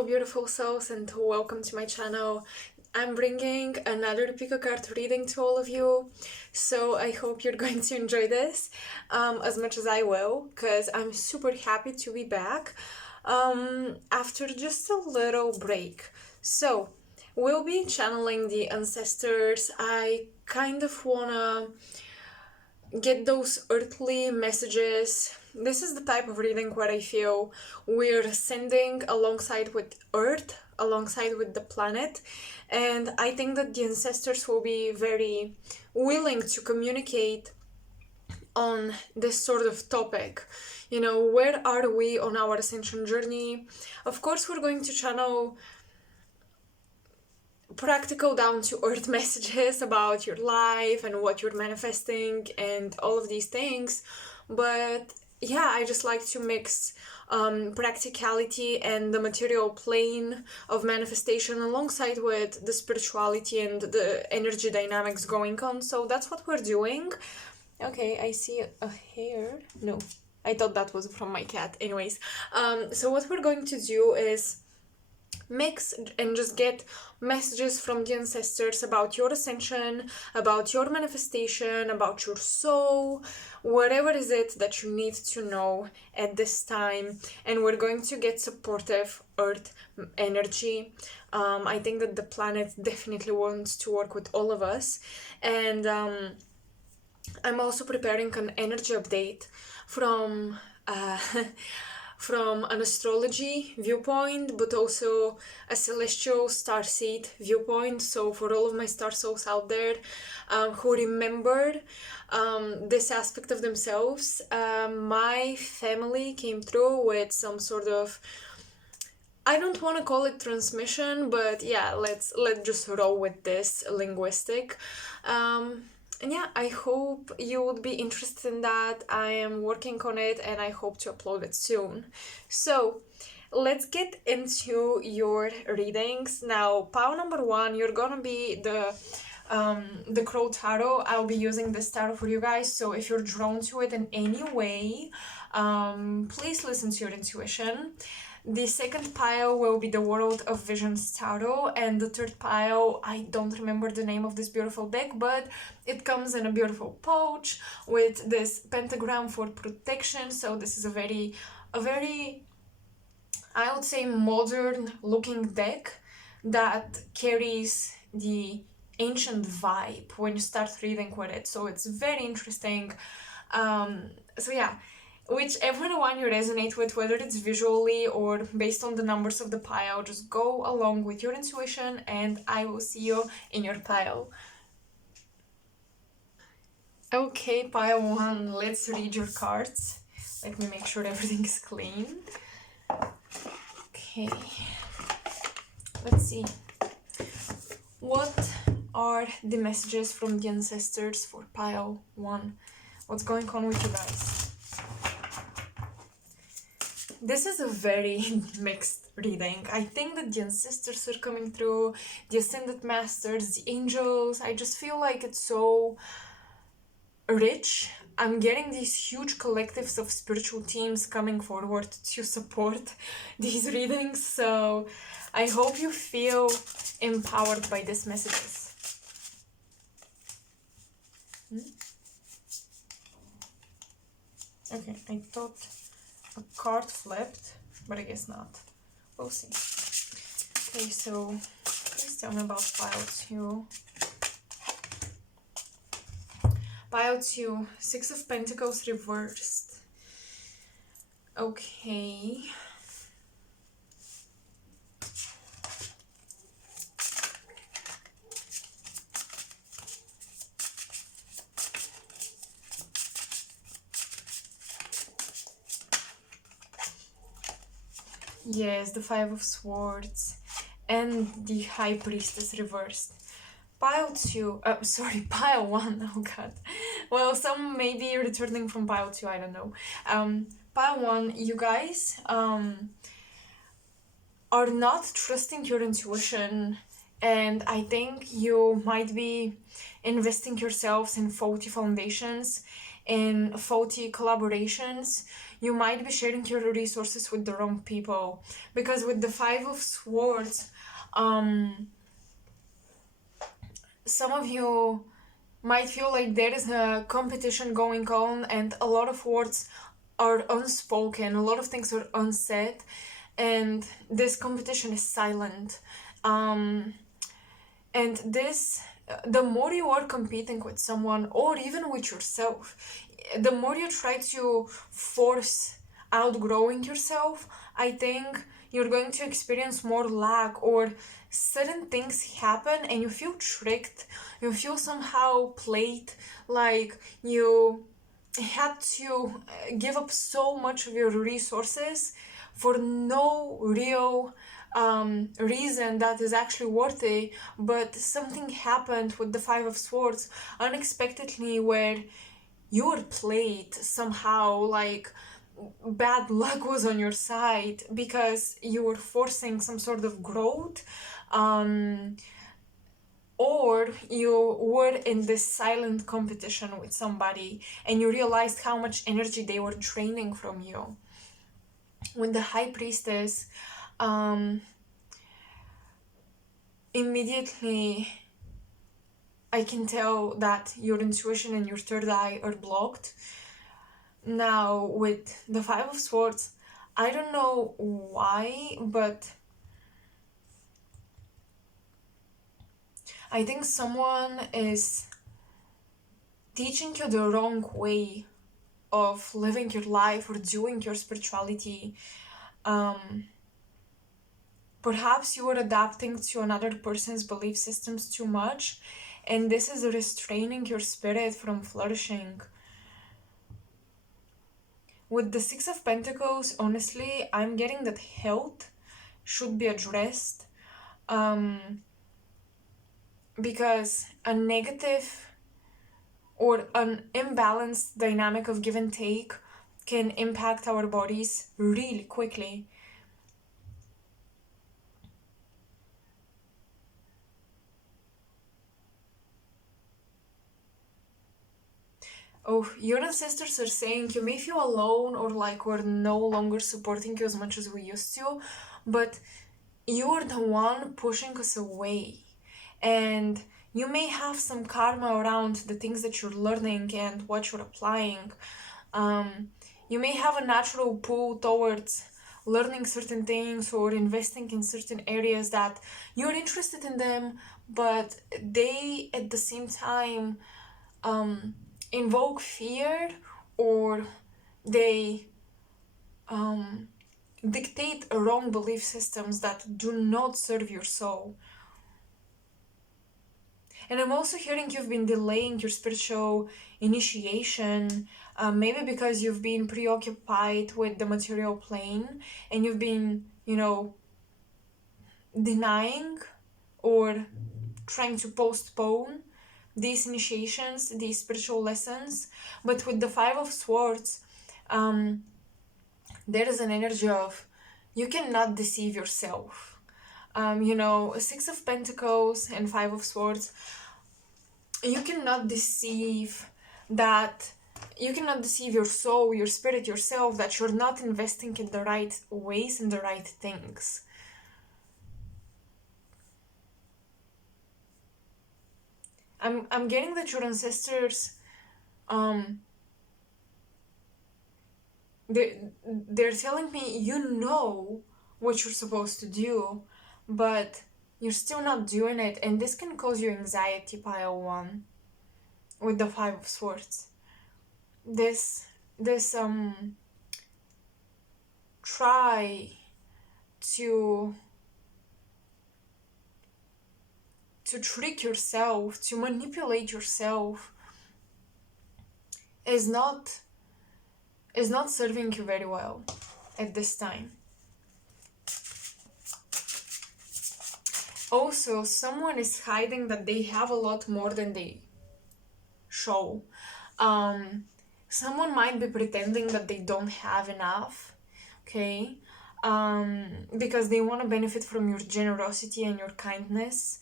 Hello beautiful souls and welcome to my channel. I'm bringing another pick a card reading to all of you, so I hope you're going to enjoy this as much as I will, because I'm super happy to be back after just a little break. So we'll be channeling the ancestors. I kind of wanna get those earthly messages. This is the type of reading where I feel we're sending alongside with Earth, alongside with the planet, and I think that the ancestors will be very willing to communicate on this sort of topic. You know, where are we on our ascension journey? Of course, we're going to channel practical down to earth messages about your life and what you're manifesting and all of these things, but yeah, I just like to mix practicality and the material plane of manifestation alongside with the spirituality and the energy dynamics going on. So that's what we're doing. Okay, I see a hair. No, I thought that was from my cat. Anyways, so what we're going to do is mix and just get messages from the ancestors about your ascension, about your manifestation, about your soul, whatever is it that you need to know at this time. And we're going to get supportive earth energy. I think that the planet definitely wants to work with all of us, and I'm also preparing an energy update from from an astrology viewpoint, but also a celestial starseed viewpoint. So for all of my star souls out there who remembered this aspect of themselves, my family came through with some sort of, I don't want to call it transmission, but yeah, let's just roll with this linguistic. And yeah, I hope you would be interested in that. I am working on it and I hope to upload it soon. So let's get into your readings. Now, pile number one, you're gonna be the Crow Tarot. I'll be using this tarot for you guys, so if you're drawn to it in any way, please listen to your intuition. The second pile will be the World of Visions Tarot, and the third pile, I don't remember the name of this beautiful deck, but it comes in a beautiful pouch with this pentagram for protection. So this is a very, I would say, modern looking deck that carries the ancient vibe when you start reading with it. So it's very interesting. So yeah, whichever one you resonate with, whether it's visually or based on the numbers of the pile, just go along with your intuition and I will see you in your pile. Okay, pile one, let's read your cards. Let me make sure everything is clean. Okay, let's see. What are the messages from the ancestors for pile one? What's going on with you guys? This is a very mixed reading. I think that the ancestors are coming through, the ascended masters, the angels. I just feel like it's so rich. I'm getting these huge collectives of spiritual teams coming forward to support these readings. So I hope you feel empowered by these messages. Okay, I thought a card flipped, but I guess not. We'll see. Okay, so please tell me about pile two. Pile two, Six of Pentacles reversed. Okay. Yes, the Five of Swords and the High Priestess reversed. Pile two, pile one, oh god. Well, some may be returning from pile two, I don't know. Pile one, you guys are not trusting your intuition, and I think you might be investing yourselves in faulty foundations, in faulty collaborations. you might be sharing your resources with the wrong people. Because with the Five of Swords, some of you might feel like there is a competition going on and a lot of words are unspoken, a lot of things are unsaid, and this competition is silent. And this, the more you are competing with someone or even with yourself, the more you try to force outgrowing yourself, I think you're going to experience more lack, or certain things happen and you feel tricked, you feel somehow played, like you had to give up so much of your resources for no real reason that is actually worthy, but something happened with the Five of Swords unexpectedly where you were played somehow, like bad luck was on your side because you were forcing some sort of growth, or you were in this silent competition with somebody and you realized how much energy they were draining from you. When the High Priestess, immediately I can tell that your intuition and your third eye are blocked. Now with the Five of Swords, I don't know why, but I think someone is teaching you the wrong way of living your life or doing your spirituality. Perhaps you are adapting to another person's belief systems too much, and this is restraining your spirit from flourishing. With the Six of Pentacles, honestly, I'm getting that health should be addressed, because a negative or an imbalanced dynamic of give and take can impact our bodies really quickly. Oh, your ancestors are saying you may feel alone or like we're no longer supporting you as much as we used to, but you're the one pushing us away. And you may have some karma around the things that you're learning and what you're applying. You may have a natural pull towards learning certain things or investing in certain areas that you're interested in them, but they at the same time invoke fear, or they dictate wrong belief systems that do not serve your soul. And I'm also hearing you've been delaying your spiritual initiation, maybe because you've been preoccupied with the material plane and you've been, denying or trying to postpone these initiations, these spiritual lessons. But with the Five of Swords, there is an energy of you cannot deceive yourself. Six of Pentacles and Five of Swords, you cannot deceive that. You cannot deceive your soul, your spirit, yourself, that you're not investing in the right ways and the right things. I'm getting that your ancestors, they're telling me you know what you're supposed to do, but you're still not doing it, and this can cause you anxiety, pile one, with the Five of Swords. This try to trick yourself, to manipulate yourself, is not serving you very well at this time. Also, someone is hiding that they have a lot more than they show. Someone might be pretending that they don't have enough, okay? Because they want to benefit from your generosity and your kindness.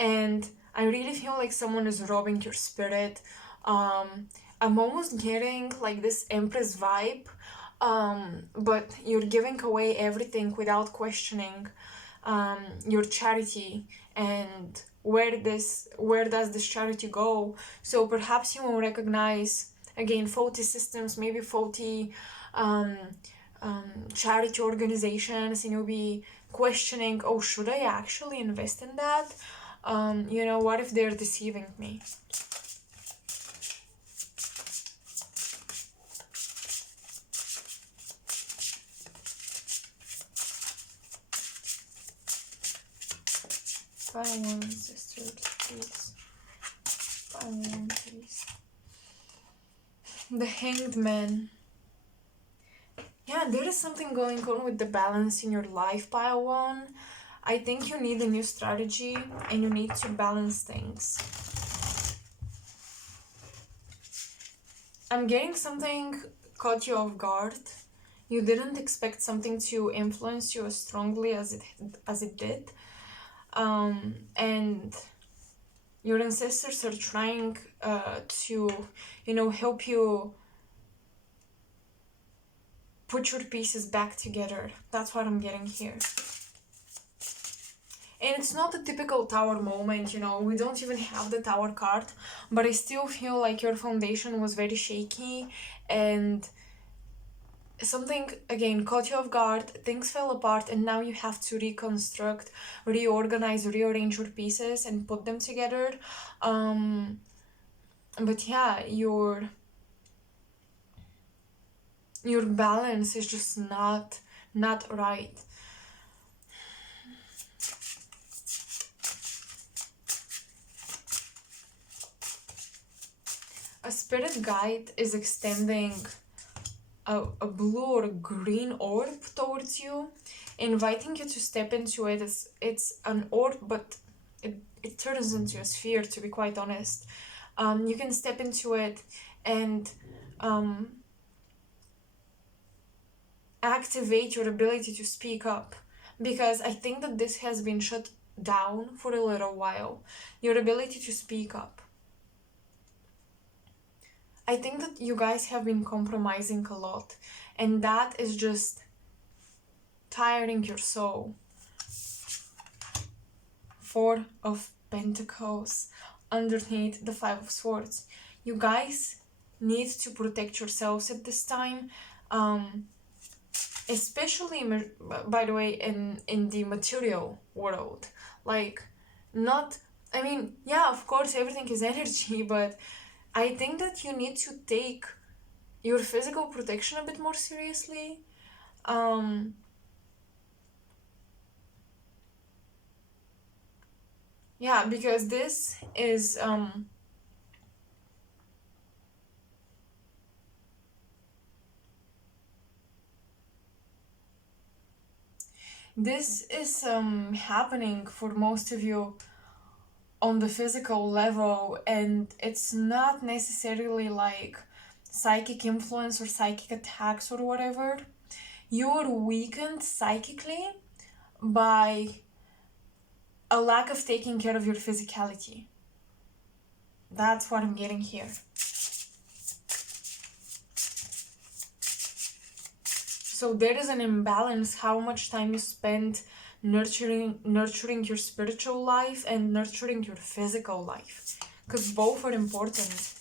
And I really feel like someone is robbing your spirit. I'm almost getting like this Empress vibe. but you're giving away everything without questioning your charity and where does this charity go. So perhaps you will recognize again faulty systems, maybe faulty charity organizations, and you'll be questioning, oh, should I actually invest in that? What if they're deceiving me? File one, sisters, please. File one, please. The Hanged Man. Yeah, there is something going on with the balance in your life, pile one. I think you need a new strategy and you need to balance things. I'm getting something caught you off guard. You didn't expect something to influence you as strongly as it did. And your ancestors are trying to, help you put your pieces back together. That's what I'm getting here. And it's not a typical tower moment, we don't even have the tower card, but I still feel like your foundation was very shaky and something, again, caught you off guard, things fell apart, and now you have to reconstruct, reorganize, rearrange your pieces and put them together. But yeah, your balance is just not right. A spirit guide is extending a blue or green orb towards you, inviting you to step into it. It's an orb, but it turns into a sphere, to be quite honest. You can step into it and activate your ability to speak up, because I think that this has been shut down for a little while. Your ability to speak up. I think that you guys have been compromising a lot, and that is just tiring your soul. Four of Pentacles underneath the Five of Swords. You guys need to protect yourselves at this time, especially, by the way, in the material world. Like, of course everything is energy, but I think that you need to take your physical protection a bit more seriously. Yeah, because this is happening for most of you on the physical level, and it's not necessarily like psychic influence or psychic attacks or whatever. You're weakened psychically by a lack of taking care of your physicality. That's what I'm getting here. So there is an imbalance how much time you spend nurturing your spiritual life and nurturing your physical life, because both are important.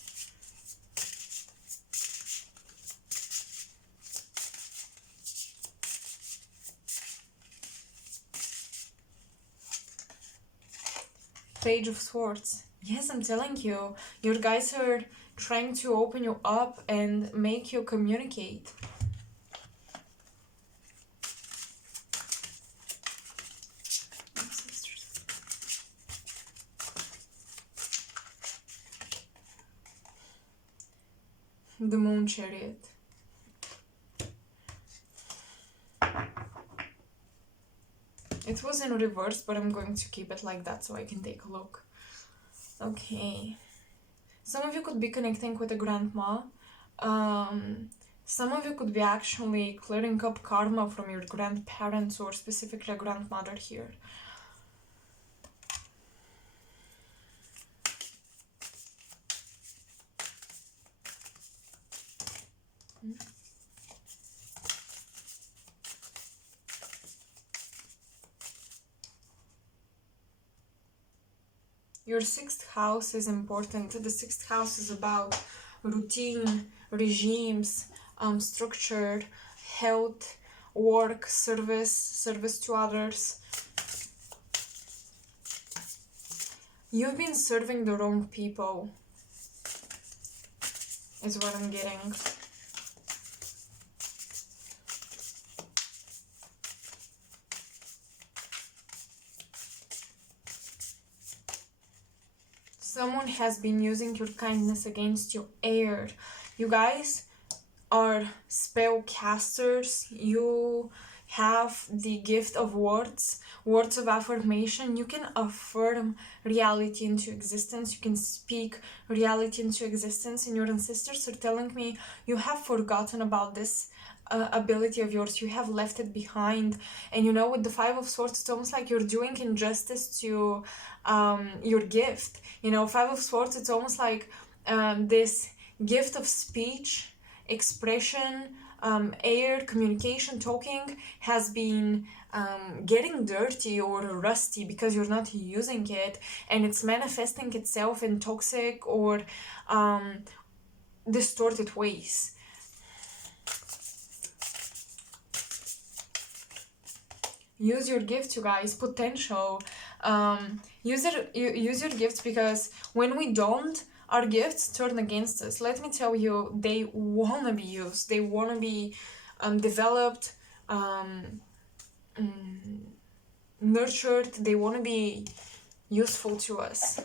Page of Swords. Yes, I'm telling you, your guys are trying to open you up and make you communicate. The Moon Chariot. It was in reverse, but I'm going to keep it like that so I can take a look. Okay. Some of you could be connecting with a grandma. Some of you could be actually clearing up karma from your grandparents, or specifically a grandmother here. Your sixth house is important. The sixth house is about routine, regimes, structure, health, work, service to others. You've been serving the wrong people, is what I'm getting. Someone has been using your kindness against you. Air. You guys are spellcasters. You have the gift of words of affirmation. You can affirm reality into existence. You can speak reality into existence, and your ancestors are telling me you have forgotten about this ability of yours. You have left it behind. And you know, with the Five of Swords, it's almost like you're doing injustice to your gift. You know, Five of Swords, it's almost like this gift of speech, expression, air, communication, talking has been getting dirty or rusty because you're not using it, and it's manifesting itself in toxic or distorted ways. Use your gift, you guys. Potential. Use your gifts, because when we don't, our gifts turn against us. Let me tell you, they want to be used. They want to be developed, nurtured. They want to be useful to us.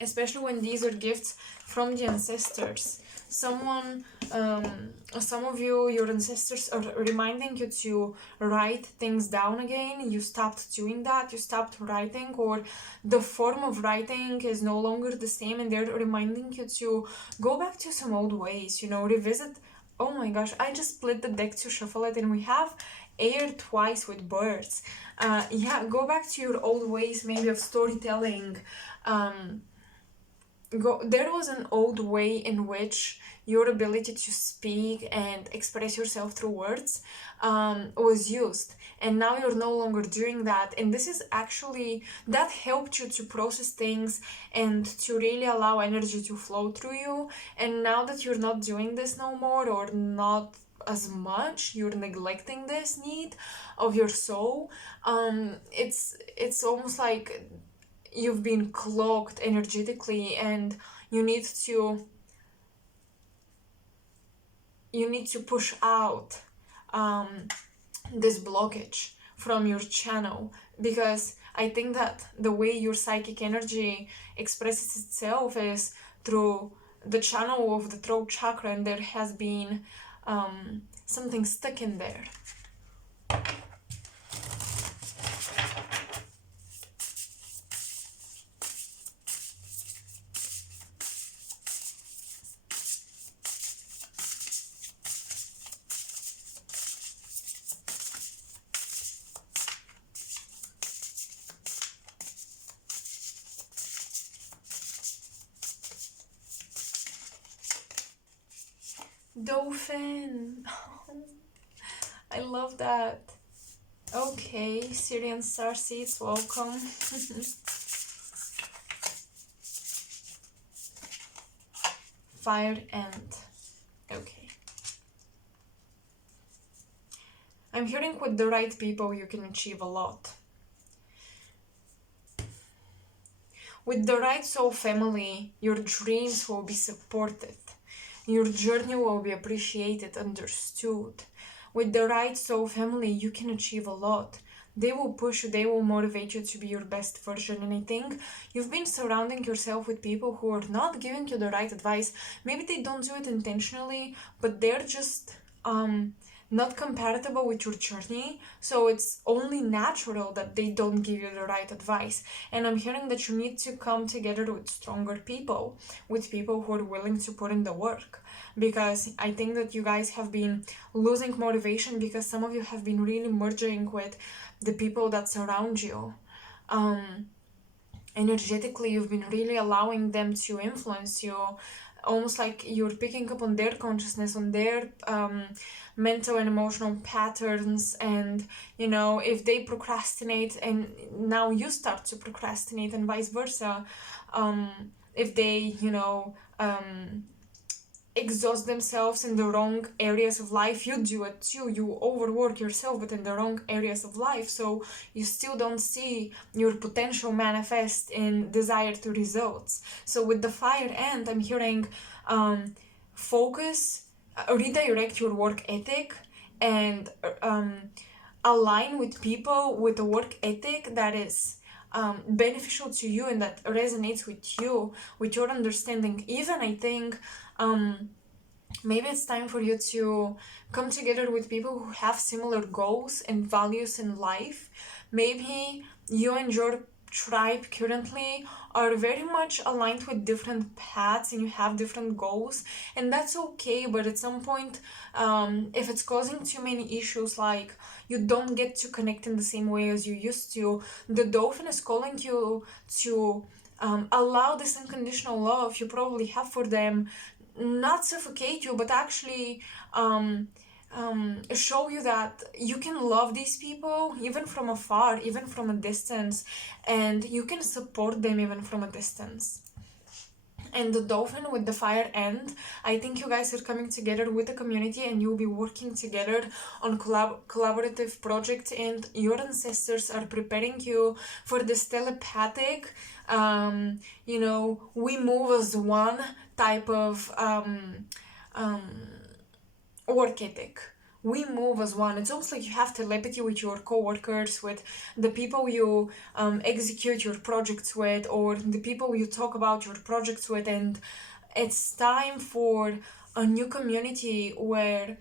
Especially when these are gifts from the ancestors. Someone, some of you, your ancestors are reminding you to write things down again. You stopped doing that. You stopped writing, or the form of writing is no longer the same, and they're reminding you to go back to some old ways, you know, revisit. Oh my gosh, I just split the deck to shuffle it, and we have air twice with birds. Yeah, go back to your old ways, maybe of storytelling. There was an old way in which your ability to speak and express yourself through words was used, and now you're no longer doing that. And this is actually, that helped you to process things and to really allow energy to flow through you. And now that you're not doing this no more, or not as much, you're neglecting this need of your soul. It's almost like you've been clogged energetically, and you need to push out this blockage from your channel, because I think that the way your psychic energy expresses itself is through the channel of the throat chakra, and there has been something stuck in there. Dolphin. I love that. Okay, Syrian starseeds, welcome. Fire ant. Okay. I'm hearing with the right people you can achieve a lot. With the right soul family, your dreams will be supported. Your journey will be appreciated, understood. With the right soul family, you can achieve a lot. They will push you, they will motivate you to be your best version. And I think you've been surrounding yourself with people who are not giving you the right advice. Maybe they don't do it intentionally, but they're just not compatible with your journey. So it's only natural that they don't give you the right advice. And I'm hearing that you need to come together with stronger people, with people who are willing to put in the work. Because I think that you guys have been losing motivation, because some of you have been really merging with the people that surround you. Energetically, you've been really allowing them to influence you. almost like you're picking up on their consciousness, on their mental and emotional patterns. And you know, if they procrastinate and now you start to procrastinate, and vice versa, if they, you know, exhaust themselves in the wrong areas of life, you do it too. You overwork yourself, but in the wrong areas of life, so you still don't see your potential manifest in desired results. So with the fire end, I'm hearing focus, redirect your work ethic, and align with people with a work ethic that is beneficial to you and that resonates with you, with your understanding. Even I think maybe it's time for you to come together with people who have similar goals and values in life. Maybe you and your tribe currently are very much aligned with different paths and you have different goals, and that's okay. But at some point, if it's causing too many issues, like you don't get to connect in the same way as you used to, the dolphin is calling you to allow this unconditional love you probably have for them not suffocate you, but actually show you that you can love these people even from afar, even from a distance, and you can support them even from a distance. And the dolphin with the fire end, I think you guys are coming together with the community and you'll be working together on collaborative projects, and your ancestors are preparing you for this telepathic, you know, we move as one type of work ethic. We move as one. It's almost like you have telepathy with your co-workers, with the people you execute your projects with, or the people you talk about your projects with. And it's time for a new community where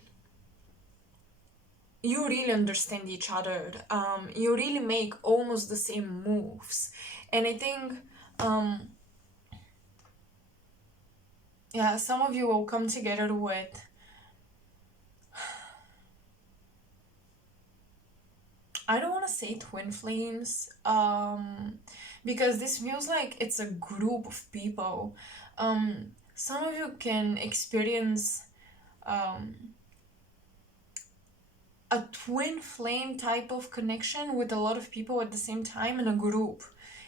you really understand each other. You really make almost the same moves. And I think yeah, some of you will come together with I don't want to say twin flames, because this feels like it's a group of people. Some of you can experience a twin flame type of connection with a lot of people at the same time in a group.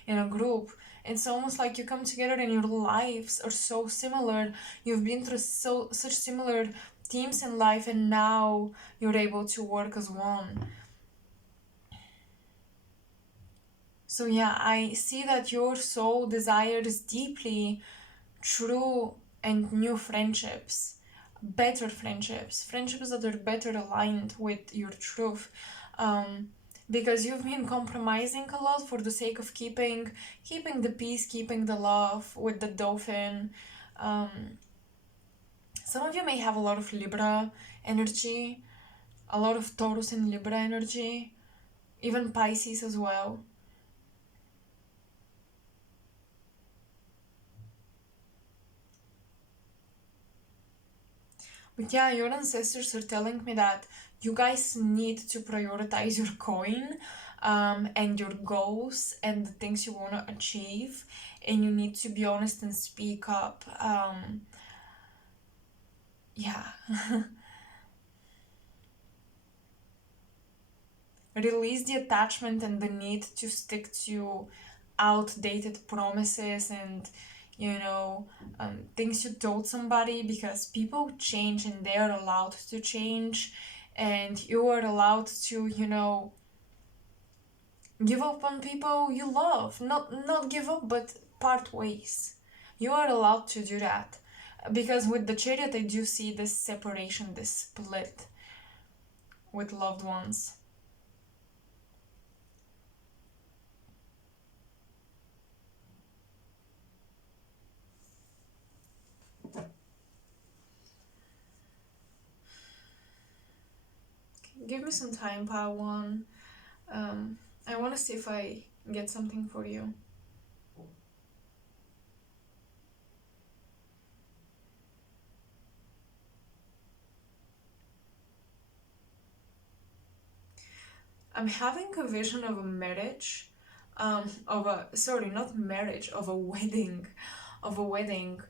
In a group, it's almost like you come together and your lives are so similar. You've been through such similar themes in life, and now you're able to work as one. So yeah, I see that your soul desires deeply true and new friendships, better friendships, friendships that are better aligned with your truth. Because you've been compromising a lot for the sake of keeping the peace, keeping the love with the dolphin. Some of you may have a lot of Libra energy, a lot of Taurus and Libra energy, even Pisces as well. But yeah, your ancestors are telling me that you guys need to prioritize your coin, and your goals and the things you want to achieve, and you need to be honest and speak up. Yeah. Release the attachment and the need to stick to outdated promises and, you know, things you told somebody, because people change and they're allowed to change, and you are allowed to, you know, give up on people you love. Not give up, but part ways. You are allowed to do that, because with the Chariot I do see this separation, this split with loved ones. Give me some time, Pawan. I want to see if I get something for you. I'm having a vision of a marriage, of a, sorry, not marriage, of a wedding, of a wedding.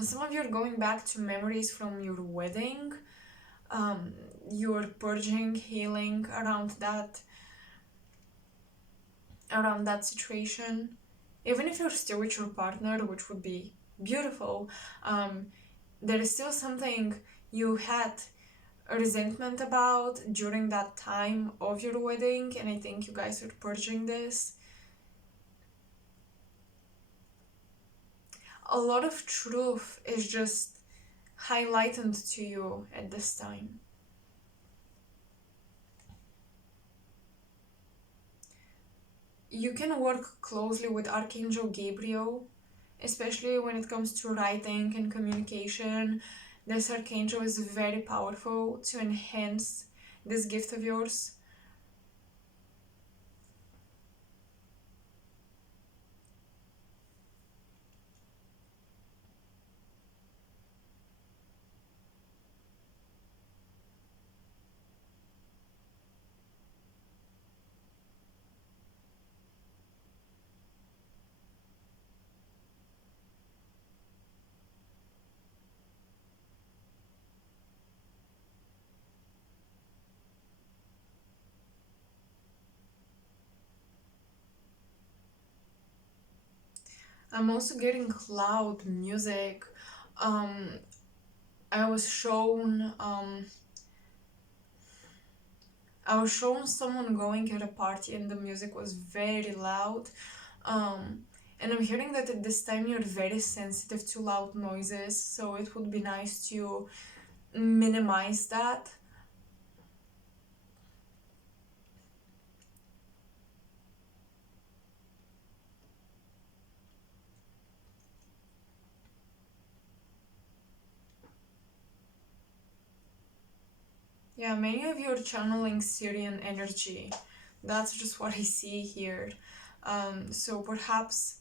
Some of you are going back to memories from your wedding. You're purging, healing around that situation. Even if you're still with your partner, which would be beautiful, there is still something you had a resentment about during that time of your wedding, and I think you guys are purging this. A lot of truth is just highlighted to you at this time. You can work closely with Archangel Gabriel, especially when it comes to writing and communication. This archangel is very powerful to enhance this gift of yours. I'm also getting loud music. I was shown someone going at a party and the music was very loud. And I'm hearing that at this time you're very sensitive to loud noises, so it would be nice to minimize that. Yeah, many of you are channeling Syrian energy. That's just what I see here. So perhaps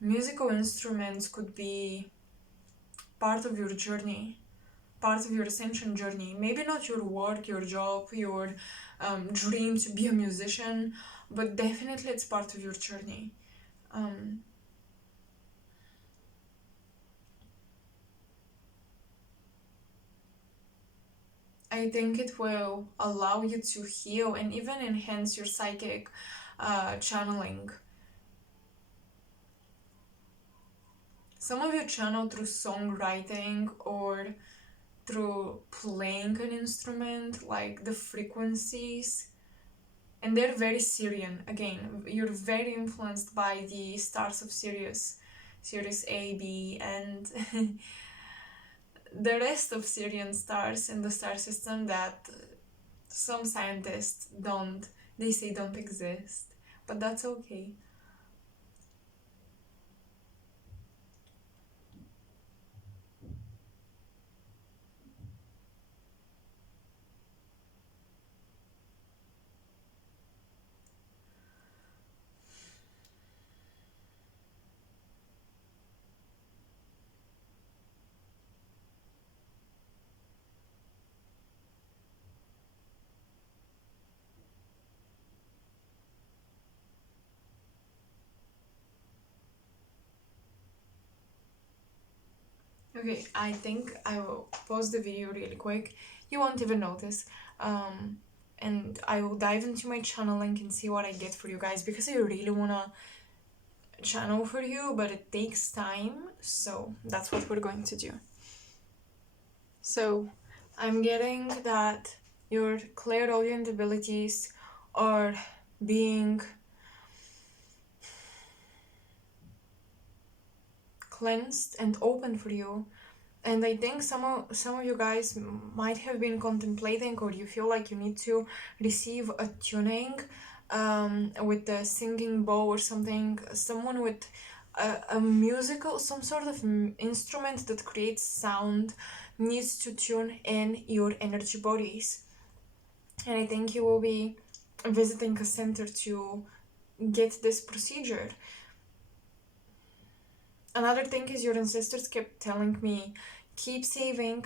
musical instruments could be part of your journey, part of your ascension journey. Maybe not your work, your job, your dream to be a musician, but definitely it's part of your journey. I think it will allow you to heal and even enhance your psychic channeling. Some of you channel through songwriting or through playing an instrument, like the frequencies. And they're very Syrian. Again, you're very influenced by the stars of Sirius, Sirius A, B, and the rest of Syrian stars in the star system that some scientists they say don't exist. But that's okay. Okay, I think I will pause the video really quick. You won't even notice. And I will dive into my channeling and see what I get for you guys, because I really wanna channel for you, but it takes time, so that's what we're going to do. So I'm getting that your clairaudient abilities are being cleansed and open for you. And I think some of you guys might have been contemplating, or you feel like you need to receive a tuning with the singing bowl or something. Someone with a musical, some sort of instrument that creates sound needs to tune in your energy bodies. And I think you will be visiting a center to get this procedure. Another thing is your ancestors kept telling me, keep saving,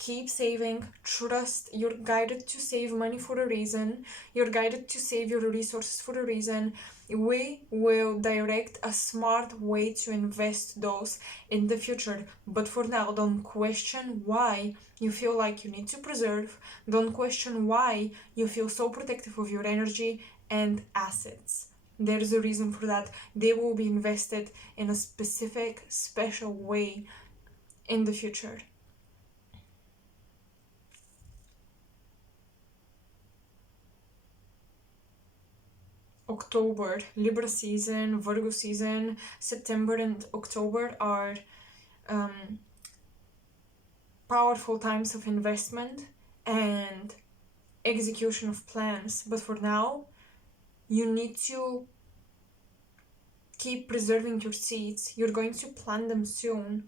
keep saving, trust. You're guided to save money for a reason. You're guided to save your resources for a reason. We will direct a smart way to invest those in the future. But for now, don't question why you feel like you need to preserve. Don't question why you feel so protective of your energy and assets. There's a reason for that. They will be invested in a specific, special way in the future. October, Libra season, Virgo season, September and October are powerful times of investment and execution of plans. But for now, you need to keep preserving your seeds. You're going to plant them soon.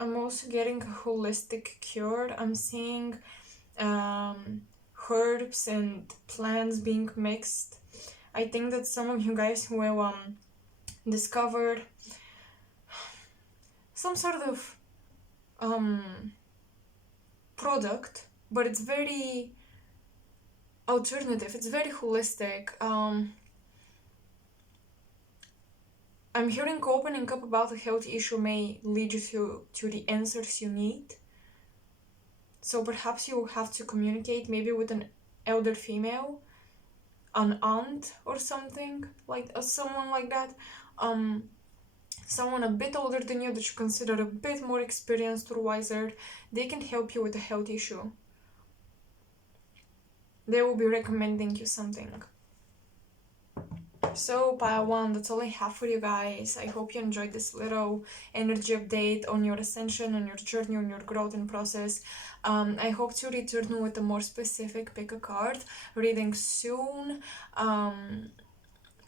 I'm also getting a holistic cure. I'm seeing herbs and plants being mixed. I think that some of you guys will discover some sort of product, but it's very alternative. It's very holistic. I'm hearing opening up about a health issue may lead you to the answers you need. So perhaps you will have to communicate maybe with an elder female, an aunt or something, like someone like that. Someone a bit older than you that you consider a bit more experienced or wiser. They can help you with a health issue. They will be recommending you something. So pile 1, that's all I have for you guys. I hope you enjoyed this little energy update on your ascension, on your journey, on your growth and process. I hope to return with a more specific pick a card reading soon.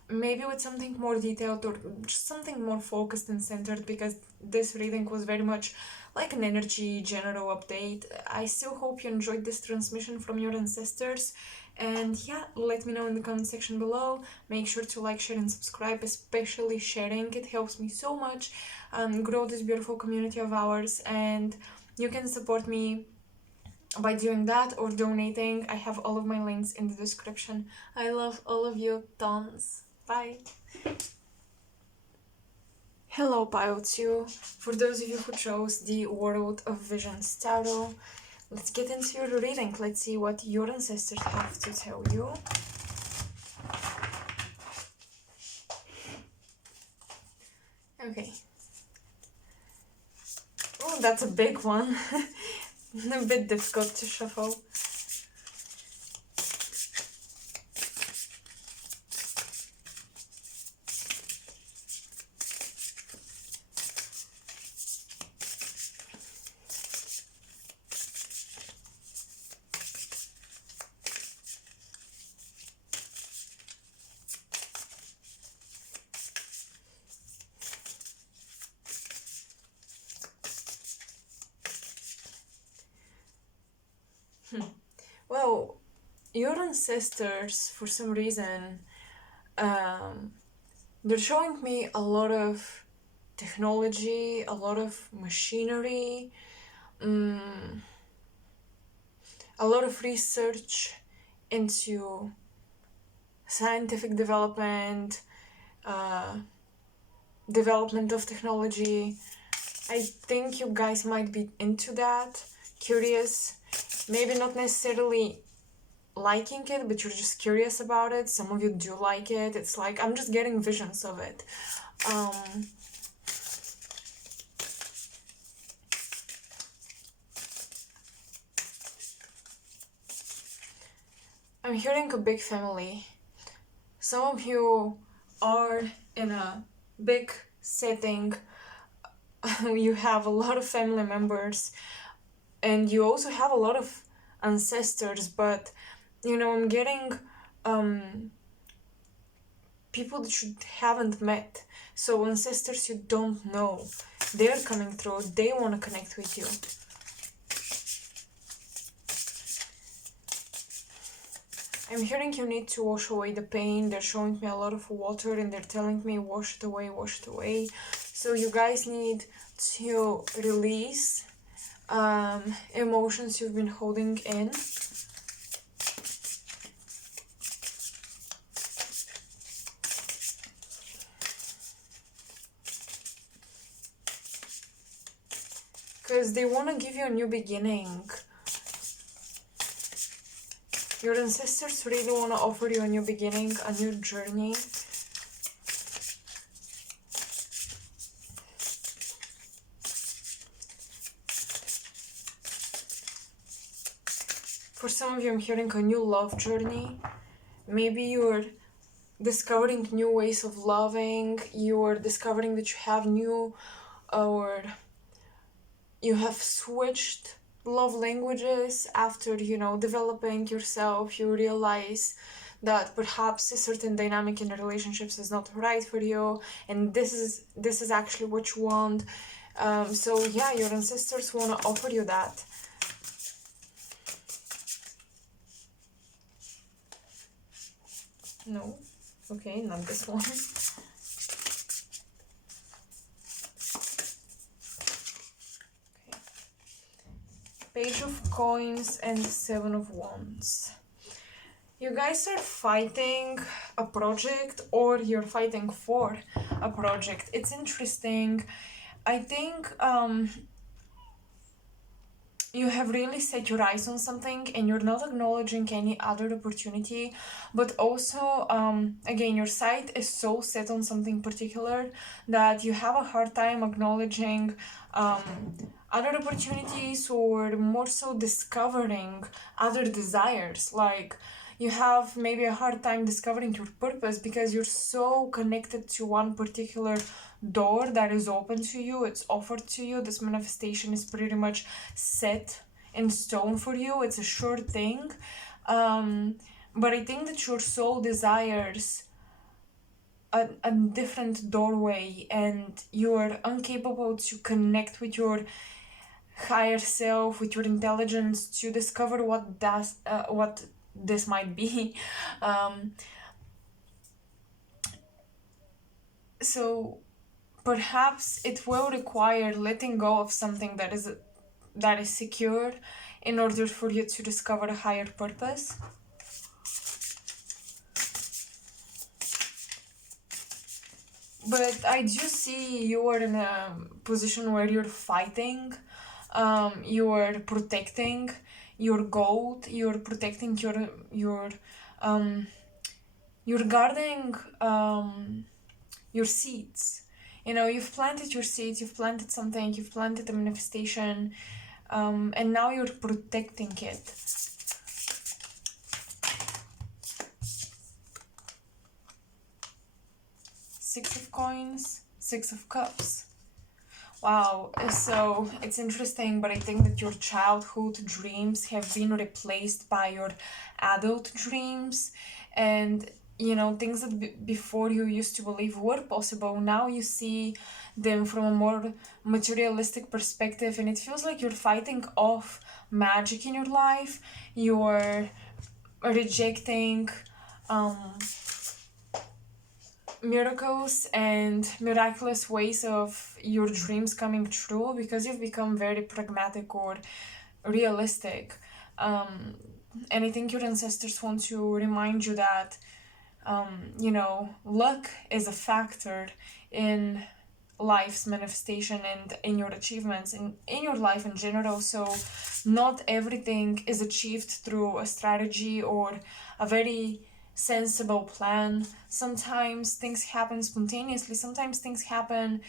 Maybe with something more detailed or just something more focused and centered, because this reading was very much like an energy general update. I still hope you enjoyed this transmission from your ancestors. And yeah, let me know in the comment section below. Make sure to like, share and subscribe, especially sharing. It helps me so much grow this beautiful community of ours. And you can support me by doing that or donating. I have all of my links in the description. I love all of you tons. Bye. Hello, Pile 2. For those of you who chose the World of Visions Tarot, let's get into your reading. Let's see what your ancestors have to tell you. Okay. Oh, that's a big one. A bit difficult to shuffle. Well, your ancestors, for some reason, they're showing me a lot of technology, a lot of machinery, a lot of research into scientific development, development of technology. I think you guys might be into that, curious, maybe not necessarily liking it, but you're just curious about it. Some of you do like it. It's like, I'm just getting visions of it. I'm hearing a big family. Some of you are in a big setting. You have a lot of family members. and you also have a lot of ancestors, but I'm getting people that you haven't met. So ancestors you don't know, they're coming through, they want to connect with you. I'm hearing you need to wash away the pain. They're showing me a lot of water and they're telling me wash it away, wash it away. So you guys need to release emotions you've been holding in. Because they want to give you a new beginning. Your ancestors really want to offer you a new beginning, a new journey. For some of you, I'm hearing a new love journey. Maybe you're discovering new ways of loving. You're discovering that you have new, or you have switched love languages after, developing yourself. You realize that perhaps a certain dynamic in the relationships is not right for you, and this is actually what you want. So yeah, your ancestors want to offer you that. No, okay, not this one. Page of Coins and Seven of Wands. You guys are fighting a project, or you're fighting for a project. It's interesting. I think you have really set your eyes on something and you're not acknowledging any other opportunity, but also again, your sight is so set on something particular that you have a hard time acknowledging other opportunities, or more so discovering other desires. Like, you have maybe a hard time discovering your purpose because you're so connected to one particular door that is open to you, it's offered to you. This manifestation is pretty much set in stone for you, it's a sure thing. But I think that your soul desires a different doorway, and you're incapable to connect with your higher self, with your intelligence, to discover what this might be. So perhaps it will require letting go of something that is secure in order for you to discover a higher purpose. But I do see you are in a position where you're fighting, you are protecting your gold, you're protecting you're guarding your seeds. You've planted your seeds, you've planted something, you've planted a manifestation, and now you're protecting it. Six of Coins, Six of Cups. Wow, so it's interesting, but I think that your childhood dreams have been replaced by your adult dreams, and things that before you used to believe were possible, now you see them from a more materialistic perspective, and it feels like you're fighting off magic in your life. You're rejecting miracles and miraculous ways of your dreams coming true because you've become very pragmatic or realistic. And I think your ancestors want to remind you that luck is a factor in life's manifestation and in your achievements and in your life in general. So not everything is achieved through a strategy or a very sensible plan. Sometimes things happen spontaneously. Sometimes things happen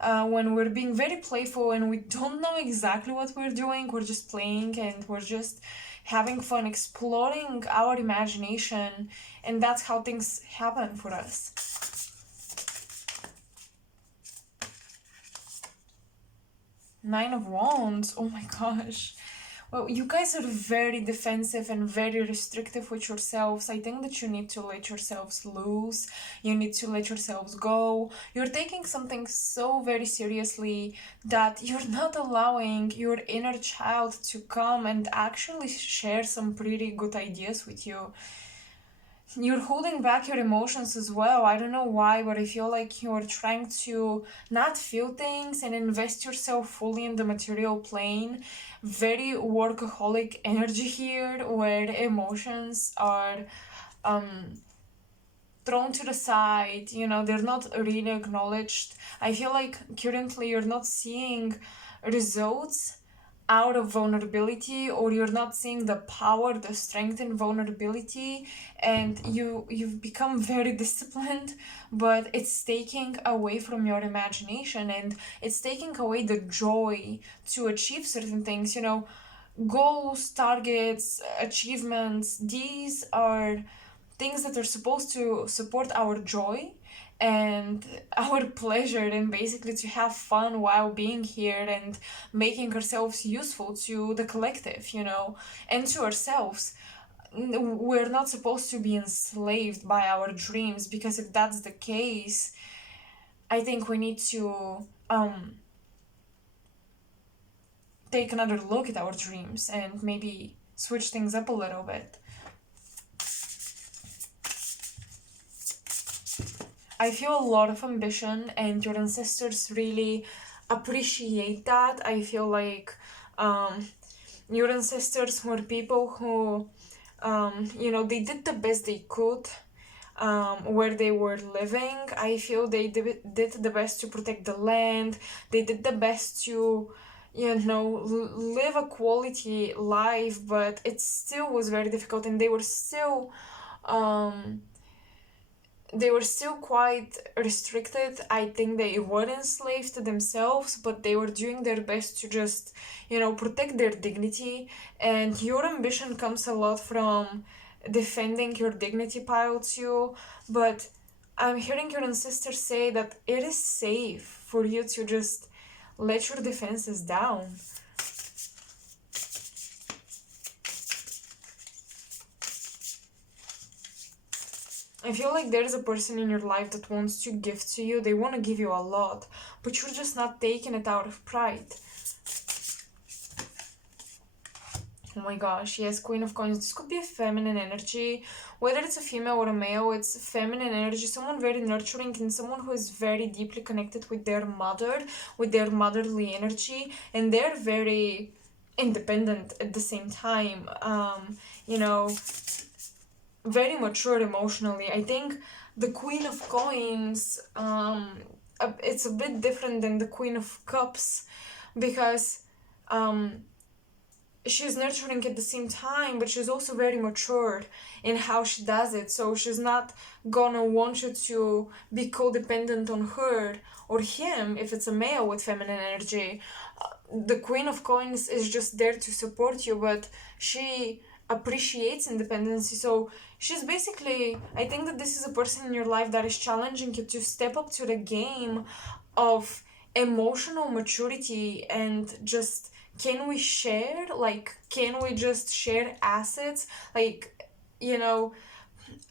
when we're being very playful and we don't know exactly what we're doing. We're just playing and we're just having fun, exploring our imagination, and that's how things happen for us. Nine of Wands, oh my gosh. Well, you guys are very defensive and very restrictive with yourselves. I think that you need to let yourselves loose. You need to let yourselves go. You're taking something so very seriously that you're not allowing your inner child to come and actually share some pretty good ideas with you. You're holding back your emotions as well. I don't know why, but I feel like you're trying to not feel things and invest yourself fully in the material plane. Very workaholic energy here, where emotions are um thrown to the side, they're not really acknowledged. I feel like currently you're not seeing results out of vulnerability, or you're not seeing the power, the strength in vulnerability, and you've become very disciplined, but it's taking away from your imagination, and it's taking away the joy to achieve certain things. Goals, targets, achievements, these are things that are supposed to support our joy and our pleasure, and basically to have fun while being here and making ourselves useful to the collective, and to ourselves. We're not supposed to be enslaved by our dreams, because if that's the case, I think we need to take another look at our dreams and maybe switch things up a little bit. I feel a lot of ambition, and your ancestors really appreciate that. I feel like your ancestors were people who, they did the best they could where they were living. I feel they did the best to protect the land. They did the best to, live a quality life, but it still was very difficult, and um, they were still quite restricted. I think they were enslaved to themselves, but they were doing their best to just, protect their dignity. And your ambition comes a lot from defending your dignity pile too. But I'm hearing your ancestors say that it is safe for you to just let your defenses down. I feel like there's a person in your life that wants to give to you. They want to give you a lot, but you're just not taking it out of pride. Oh my gosh, yes, Queen of Coins. This could be a feminine energy. Whether it's a female or a male, it's feminine energy. Someone very nurturing, and someone who is very deeply connected with their mother, with their motherly energy, and they're very independent at the same time. Very mature emotionally. I think the Queen of Coins, it's a bit different than the Queen of Cups, because she's nurturing at the same time, but she's also very mature in how she does it. So she's not gonna want you to be codependent on her or him if it's a male with feminine energy. The Queen of Coins is just there to support you, but she appreciates independence. So she's basically, I think that this is a person in your life that is challenging you to step up to the game of emotional maturity, and just, can we share? Like, can we just share assets? Like,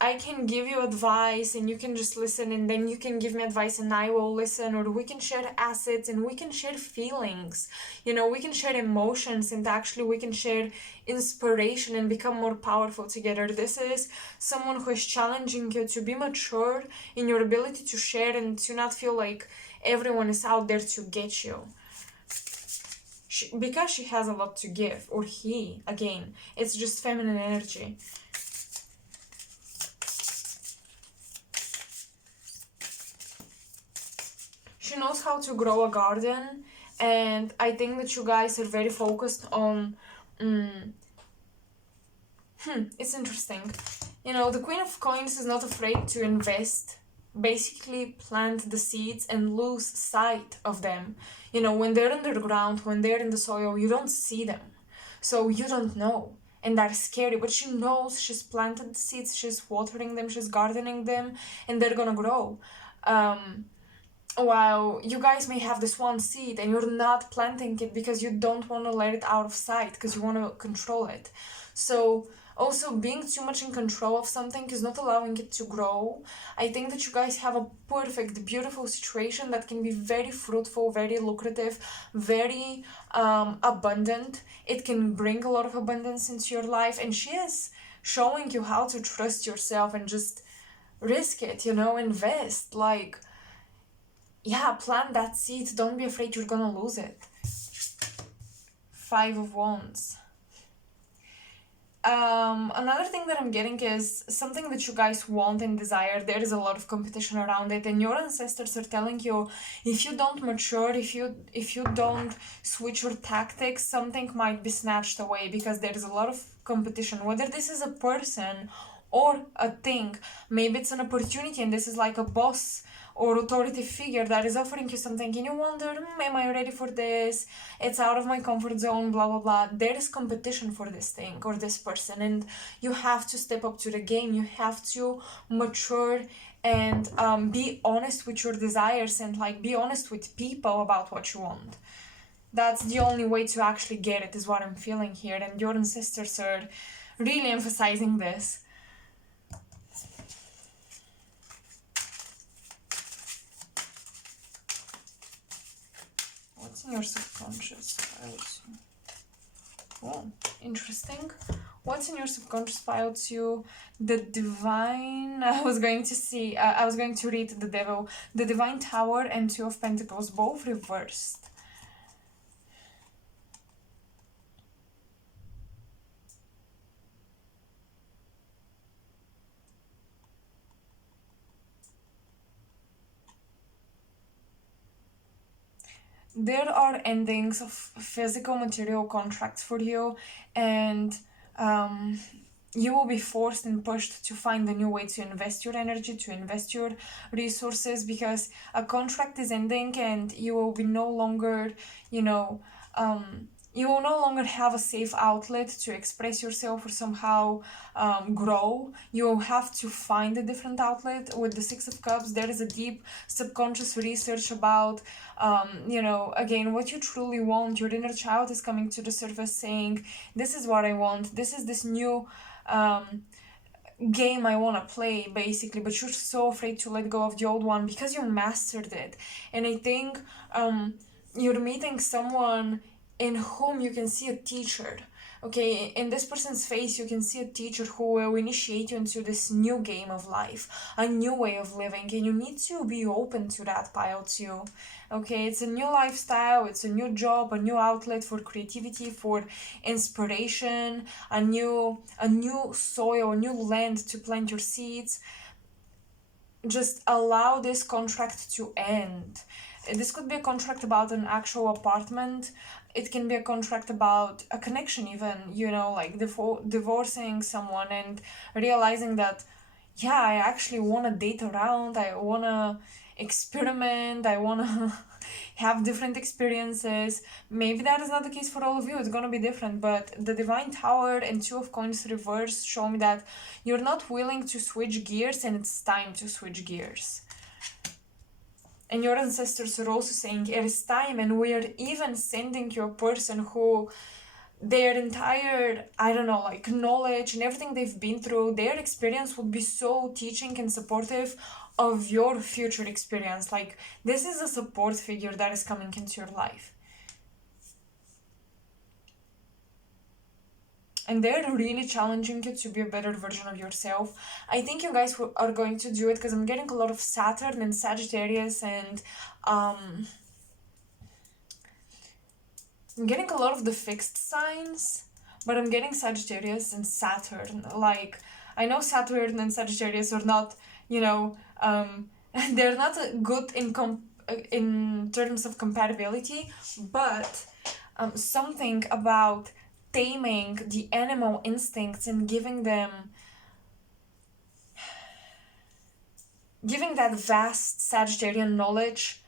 I can give you advice and you can just listen, and then you can give me advice and I will listen, or we can share assets and we can share feelings. We can share emotions, and actually we can share inspiration and become more powerful together. This is someone who is challenging you to be mature in your ability to share and to not feel like everyone is out there to get you. Because she has a lot to give, or he, again, it's just feminine energy. She knows how to grow a garden, and I think that you guys are very focused on it's interesting. The Queen of Coins is not afraid to invest, basically plant the seeds and lose sight of them. When they're underground, when they're in the soil, you don't see them, so you don't know, and that's scary. But she knows she's planted the seeds, she's watering them, she's gardening them, and they're gonna grow. while you guys may have this one seed and you're not planting it because you don't want to let it out of sight, because you want to control it. So also, being too much in control of something is not allowing it to grow. I think that you guys have a perfect, beautiful situation that can be very fruitful, very lucrative, very abundant. It can bring a lot of abundance into your life, and she is showing you how to trust yourself and just risk it, invest. Like, yeah, plant that seed. Don't be afraid you're gonna lose it. 5 of Wands. Another thing that I'm getting is something that you guys want and desire. There is a lot of competition around it, and your ancestors are telling you, if you don't mature, if you don't switch your tactics, something might be snatched away, because there is a lot of competition. Whether this is a person or a thing, maybe it's an opportunity, and this is like a boss or authoritative figure that is offering you something, and you wonder, am I ready for this? It's out of my comfort zone, blah blah blah. There is competition for this thing or this person, and you have to step up to the game. You have to mature and be honest with your desires, and like be honest with people about what you want. That's the only way to actually get it, is what I'm feeling here, and your ancestors are really emphasizing this. What's in your subconscious? Oh, interesting. What's in your subconscious file to the divine? I was going to read the devil, the divine tower, and 2 of Pentacles, both reversed. There are endings of physical material contracts for you, and you will be forced and pushed to find a new way to invest your energy, to invest your resources, because a contract is ending and you will be no longer, you will no longer have a safe outlet to express yourself or somehow grow. You will have to find a different outlet. With the 6 of Cups, there is a deep subconscious research about, again, what you truly want. Your inner child is coming to the surface saying, this is what I want. This new game I want to play, basically, but you're so afraid to let go of the old one because you mastered it. And I think you're meeting someone in whom you can see a teacher. Okay, in this person's face, you can see a teacher who will initiate you into this new game of life, a new way of living, and you need to be open to that, pile too. Okay, it's a new lifestyle, it's a new job, a new outlet for creativity, for inspiration, a new soil, a new land to plant your seeds. Just allow this contract to end. This could be a contract about an actual apartment. It can be a contract about a connection, even, like divorcing someone and realizing that, yeah, I actually want to date around, I want to experiment, I want to have different experiences. Maybe that is not the case for all of you, it's going to be different, but the divine tower and 2 of coins reverse show me that you're not willing to switch gears, and it's time to switch gears. And your ancestors are also saying it is time, and we are even sending you a person who their entire, knowledge and everything they've been through, their experience would be so teaching and supportive of your future experience. Like, this is a support figure that is coming into your life. And they're really challenging you to be a better version of yourself. I think you guys are going to do it, because I'm getting a lot of Saturn and Sagittarius, and I'm getting a lot of the fixed signs, but I'm getting Sagittarius and Saturn. Like, I know Saturn and Sagittarius are not, they're not good in terms of compatibility, but something about taming the animal instincts and giving that vast Sagittarian knowledge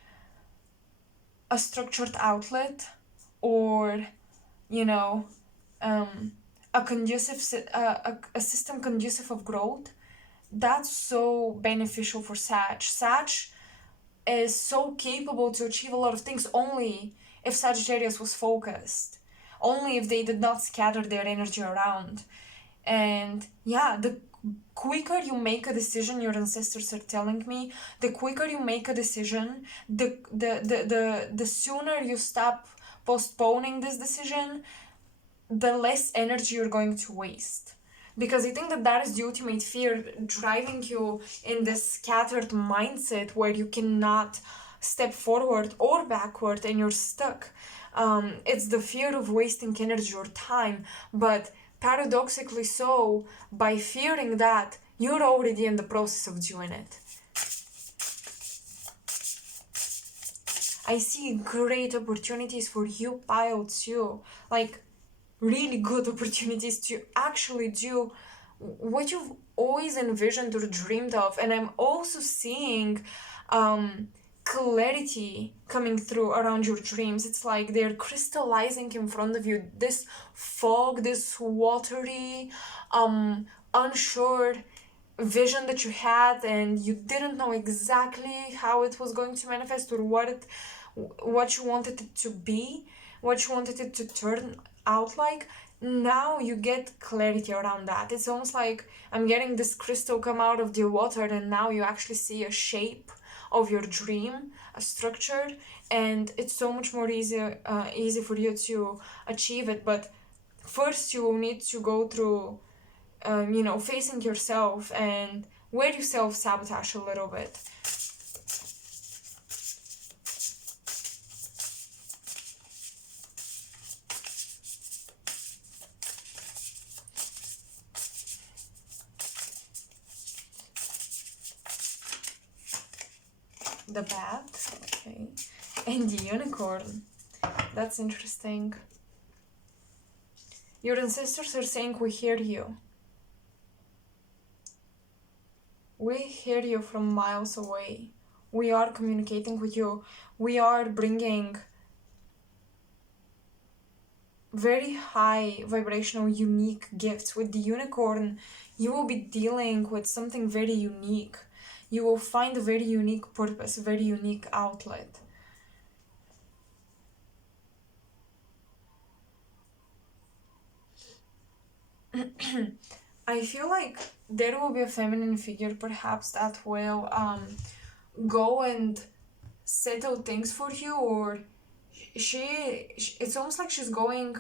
a structured outlet, or a conducive a system conducive of growth. That's so beneficial for Sag. is so capable to achieve a lot of things only if Sagittarius was focused, only if they did not scatter their energy around. And yeah, the quicker you make a decision, your ancestors are telling me, the quicker you make a decision, the sooner you stop postponing this decision, the less energy you're going to waste. Because I think that that is the ultimate fear driving you in this scattered mindset where you cannot step forward or backward and you're stuck. It's the fear of wasting energy or time, but paradoxically so, by fearing that, you're already in the process of doing it. I see great opportunities for you, Pile, too. Like, really good opportunities to actually do what you've always envisioned or dreamed of. And I'm also seeing clarity coming through around your dreams. It's like they're crystallizing in front of you. This fog, this watery, unsure vision that you had, and you didn't know exactly how it was going to manifest or what you wanted it to be, what you wanted it to turn out like. Now you get clarity around that. It's almost like I'm getting this crystal come out of the water, and now you actually see a shape of your dream, a structure, and it's so much more easy for you to achieve it. But first you will need to go through facing yourself and where you self-sabotage a little bit. The bat, okay, and the unicorn. That's interesting. Your ancestors are saying, we hear you. We hear you from miles away. We are communicating with you. We are bringing very high vibrational, unique gifts. With the unicorn, you will be dealing with something very unique. You will find a very unique purpose, a very unique outlet. I feel like there will be a feminine figure perhaps that will go and settle things for you, or it's almost like she's going.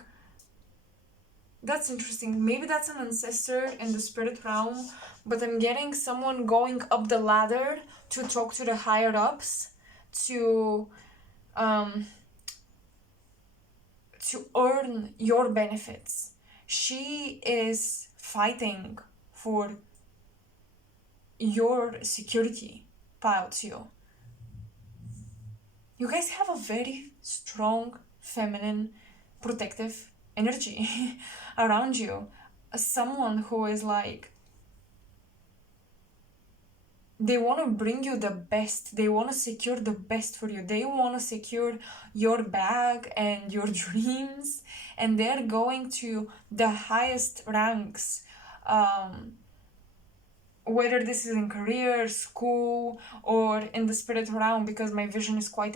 That's interesting. Maybe that's an ancestor in the spirit realm, but I'm getting someone going up the ladder to talk to the higher ups to earn your benefits. She is fighting for your security, Pile too. You guys have a very strong, feminine, protective energy around you. Someone who is like, they want to bring you the best. They want to secure the best for you. They want to secure your bag and your dreams, and they're going to the highest ranks. Whether this is in career, school, or in the spirit realm, because my vision is quite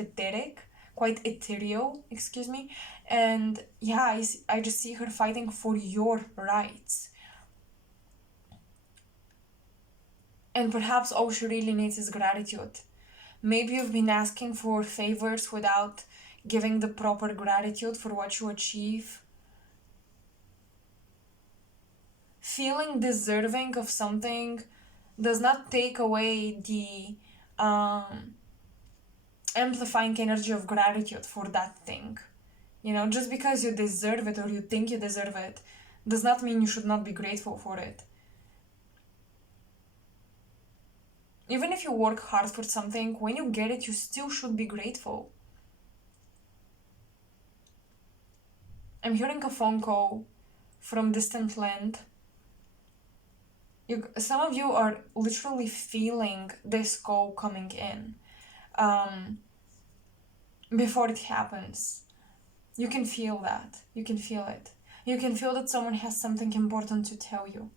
ethereal, excuse me. And yeah, I just see her fighting for your rights. And perhaps all she really needs is gratitude. Maybe you've been asking for favors without giving the proper gratitude for what you achieve. Feeling deserving of something does not take away the amplifying energy of gratitude for that thing. Just because you deserve it or you think you deserve it does not mean you should not be grateful for it. Even if you work hard for something, when you get it, you still should be grateful. I'm hearing a phone call from distant land. Some of you are literally feeling this call coming in before it happens. You can feel that. You can feel it. You can feel that someone has something important to tell you.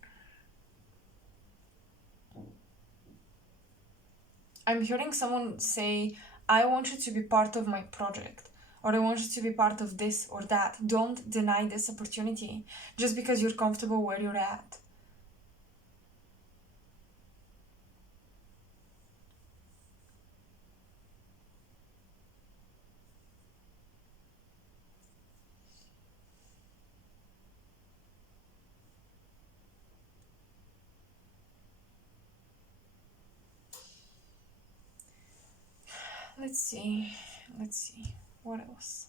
I'm hearing someone say, I want you to be part of my project, or I want you to be part of this or that. Don't deny this opportunity just because you're comfortable where you're at. Let's see. What else?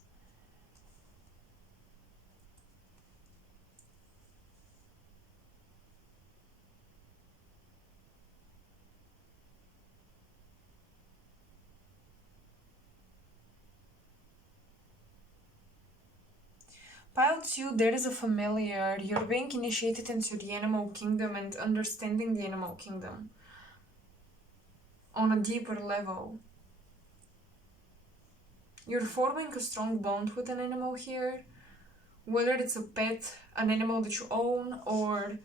Pile 2, there is a familiar. You're being initiated into the animal kingdom and understanding the animal kingdom on a deeper level. You're forming a strong bond with an animal here, whether it's a pet, an animal that you own, or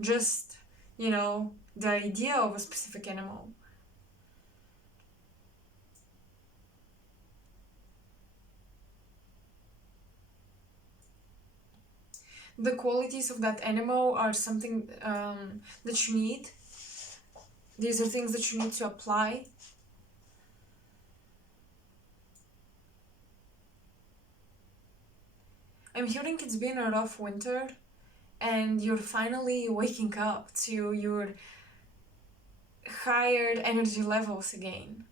just, the idea of a specific animal. The qualities of that animal are something that you need. These are things that you need to apply. I'm hearing it's been a rough winter and you're finally waking up to your higher energy levels again.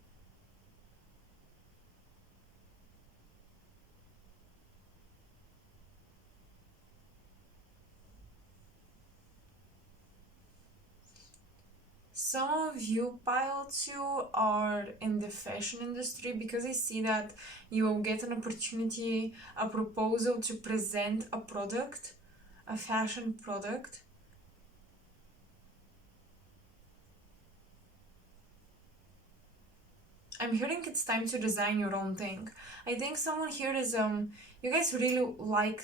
Some of you, pile 2, are in the fashion industry because I see that you will get an opportunity, a proposal to present a product, a fashion product. I'm hearing it's time to design your own thing. I think someone here is you guys really like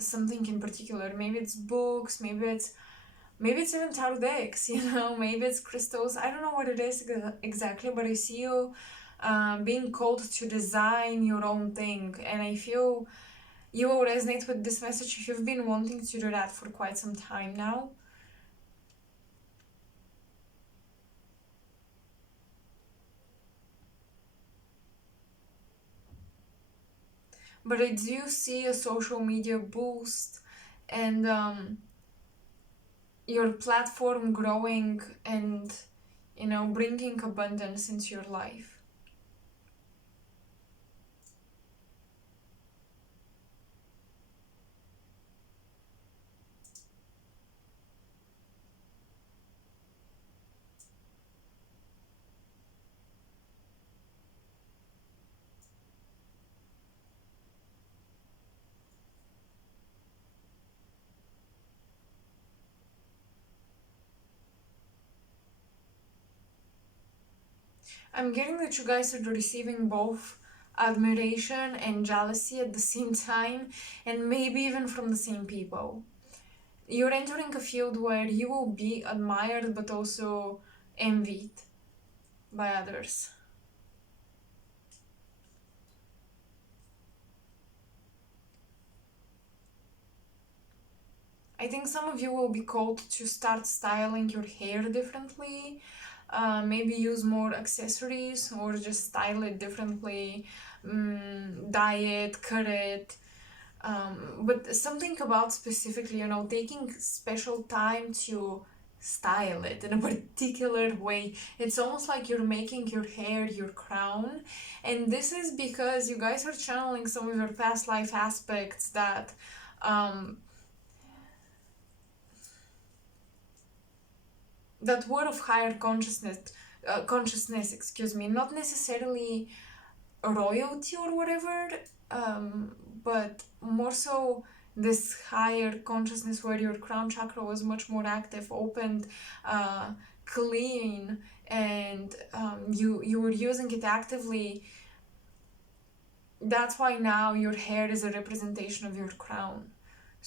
something in particular. Maybe it's books, maybe it's even tarot decks, maybe it's crystals. I don't know what it is exactly, but I see you being called to design your own thing, and I feel you will resonate with this message if you've been wanting to do that for quite some time now. But I do see a social media boost and your platform growing and bringing abundance into your life. I'm getting that you guys are receiving both admiration and jealousy at the same time, and maybe even from the same people. You're entering a field where you will be admired but also envied by others. I think some of you will be called to start styling your hair differently, maybe use more accessories or just style it differently, dye it, cut it. But something about specifically, taking special time to style it in a particular way. It's almost like you're making your hair your crown. And this is because you guys are channeling some of your past life aspects that were of higher consciousness, excuse me, not necessarily royalty or whatever, but more so this higher consciousness where your crown chakra was much more active, opened, clean, and you were using it actively. That's why now your hair is a representation of your crown.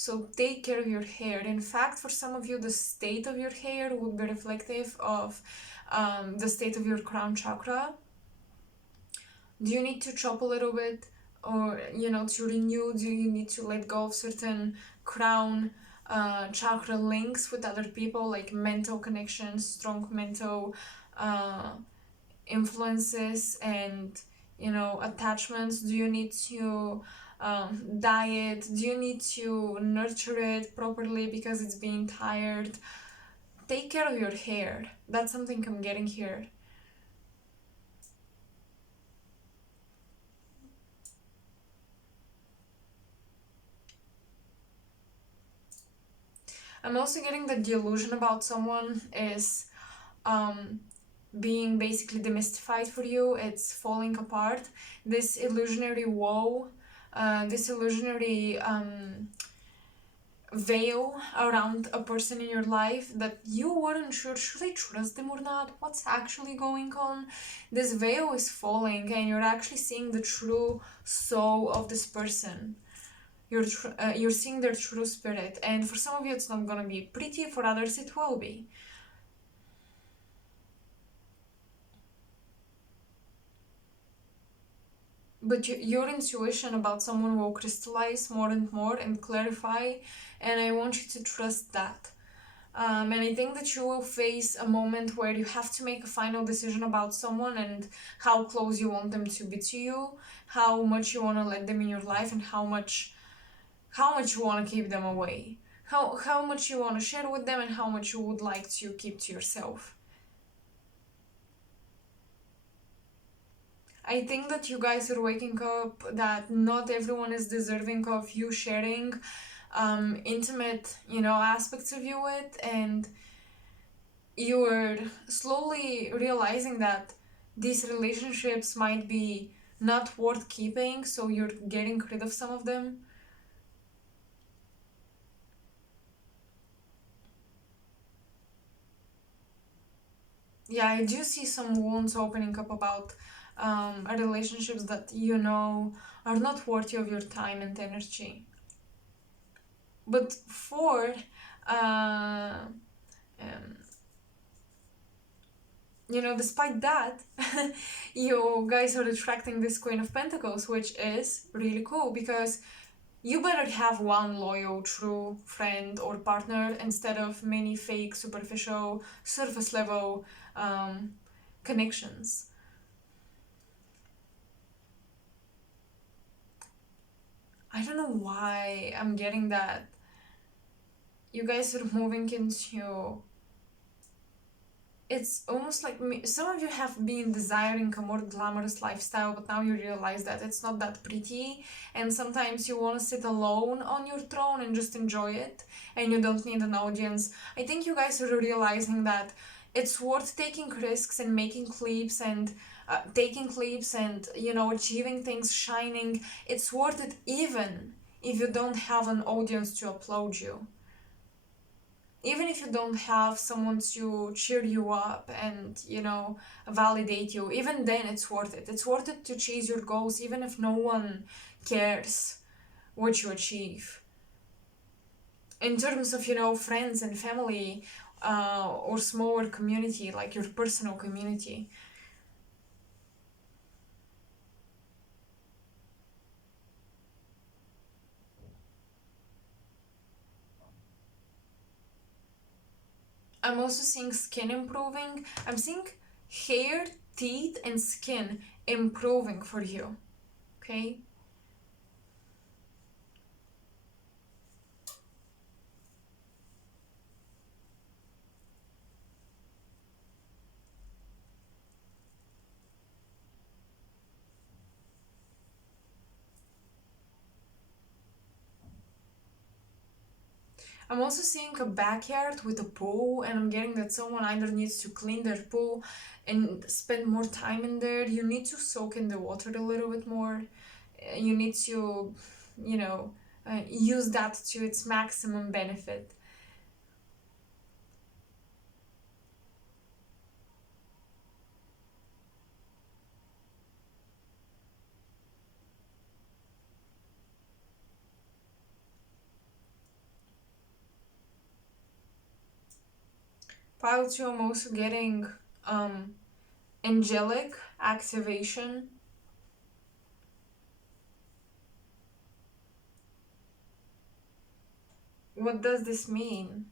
So take care of your hair. In fact, for some of you, the state of your hair would be reflective of the state of your crown chakra. Do you need to chop a little bit, or to renew? Do you need to let go of certain crown chakra links with other people, like mental connections, strong mental influences, and attachments? Do you need to diet? Do you need to nurture it properly because it's being tired? Take care of your hair. That's something I'm getting here. I'm also getting that the illusion about someone is being basically demystified for you. It's falling apart. This illusionary woe, this illusionary veil around a person in your life that you weren't sure, should I trust them or not? What's actually going on? This veil is falling and you're actually seeing the true soul of this person. You're seeing their true spirit, and for some of you it's not gonna be pretty, for others it will be. But your intuition about someone will crystallize more and more and clarify, and I want you to trust that. And I think that you will face a moment where you have to make a final decision about someone and how close you want them to be to you, how much you want to let them in your life, and how much you want to keep them away, how much you want to share with them, and how much you would like to keep to yourself. I think that you guys are waking up that not everyone is deserving of you sharing intimate, aspects of you with, and you are slowly realizing that these relationships might be not worth keeping, so you're getting rid of some of them. Yeah, I do see some wounds opening up about relationships that are not worthy of your time and energy. But for um, despite that, you guys are attracting this Queen of Pentacles, which is really cool because you better have one loyal, true friend or partner instead of many fake, superficial, surface level connections. I don't know why I'm getting that you guys are moving into, it's almost like some of you have been desiring a more glamorous lifestyle, but now you realize that it's not that pretty, and sometimes you want to sit alone on your throne and just enjoy it, and you don't need an audience. I think you guys are realizing that it's worth taking risks and making clips and achieving things, shining. It's worth it even if you don't have an audience to applaud you, even if you don't have someone to cheer you up and validate you. Even then it's worth it. It's worth it to chase your goals even if no one cares what you achieve. In terms of friends and family, or smaller community, like your personal community. I'm also seeing skin improving. I'm seeing hair, teeth, and skin improving for you. Okay? I'm also seeing a backyard with a pool, and I'm getting that someone either needs to clean their pool and spend more time in there. You need to soak in the water a little bit more. You need to, use that to its maximum benefit. Pile 2, I'm also getting angelic activation. What does this mean?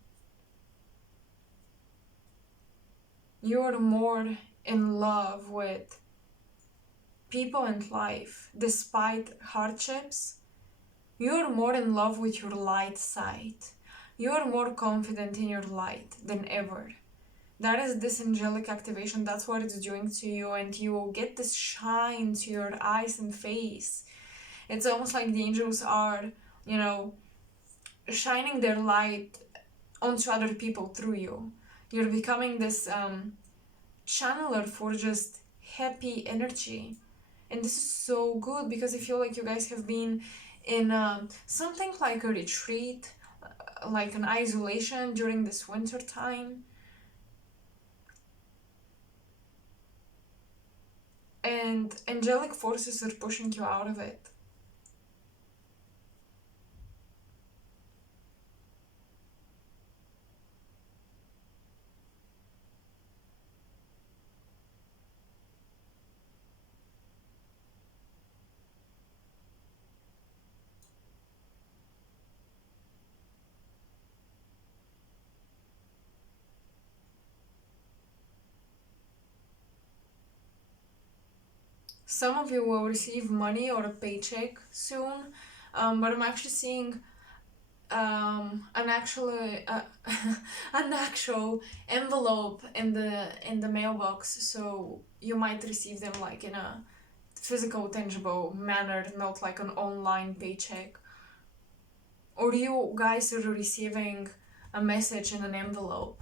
You're more in love with people and life despite hardships. You're more in love with your light side. You're more confident in your light than ever. That is this angelic activation. That's what it's doing to you, and you will get this shine to your eyes and face. It's almost like the angels are, you know, shining their light onto other people through you. You're becoming this channeler for just happy energy. And this is so good because I feel like you guys have been in something like a retreat, like an isolation during this winter time. And angelic forces are pushing you out of it. Some of you will receive money or a paycheck soon, but I'm actually seeing an an actual envelope in the mailbox, so you might receive them like in a physical, tangible manner, not like an online paycheck. Or you guys are receiving a message in an envelope.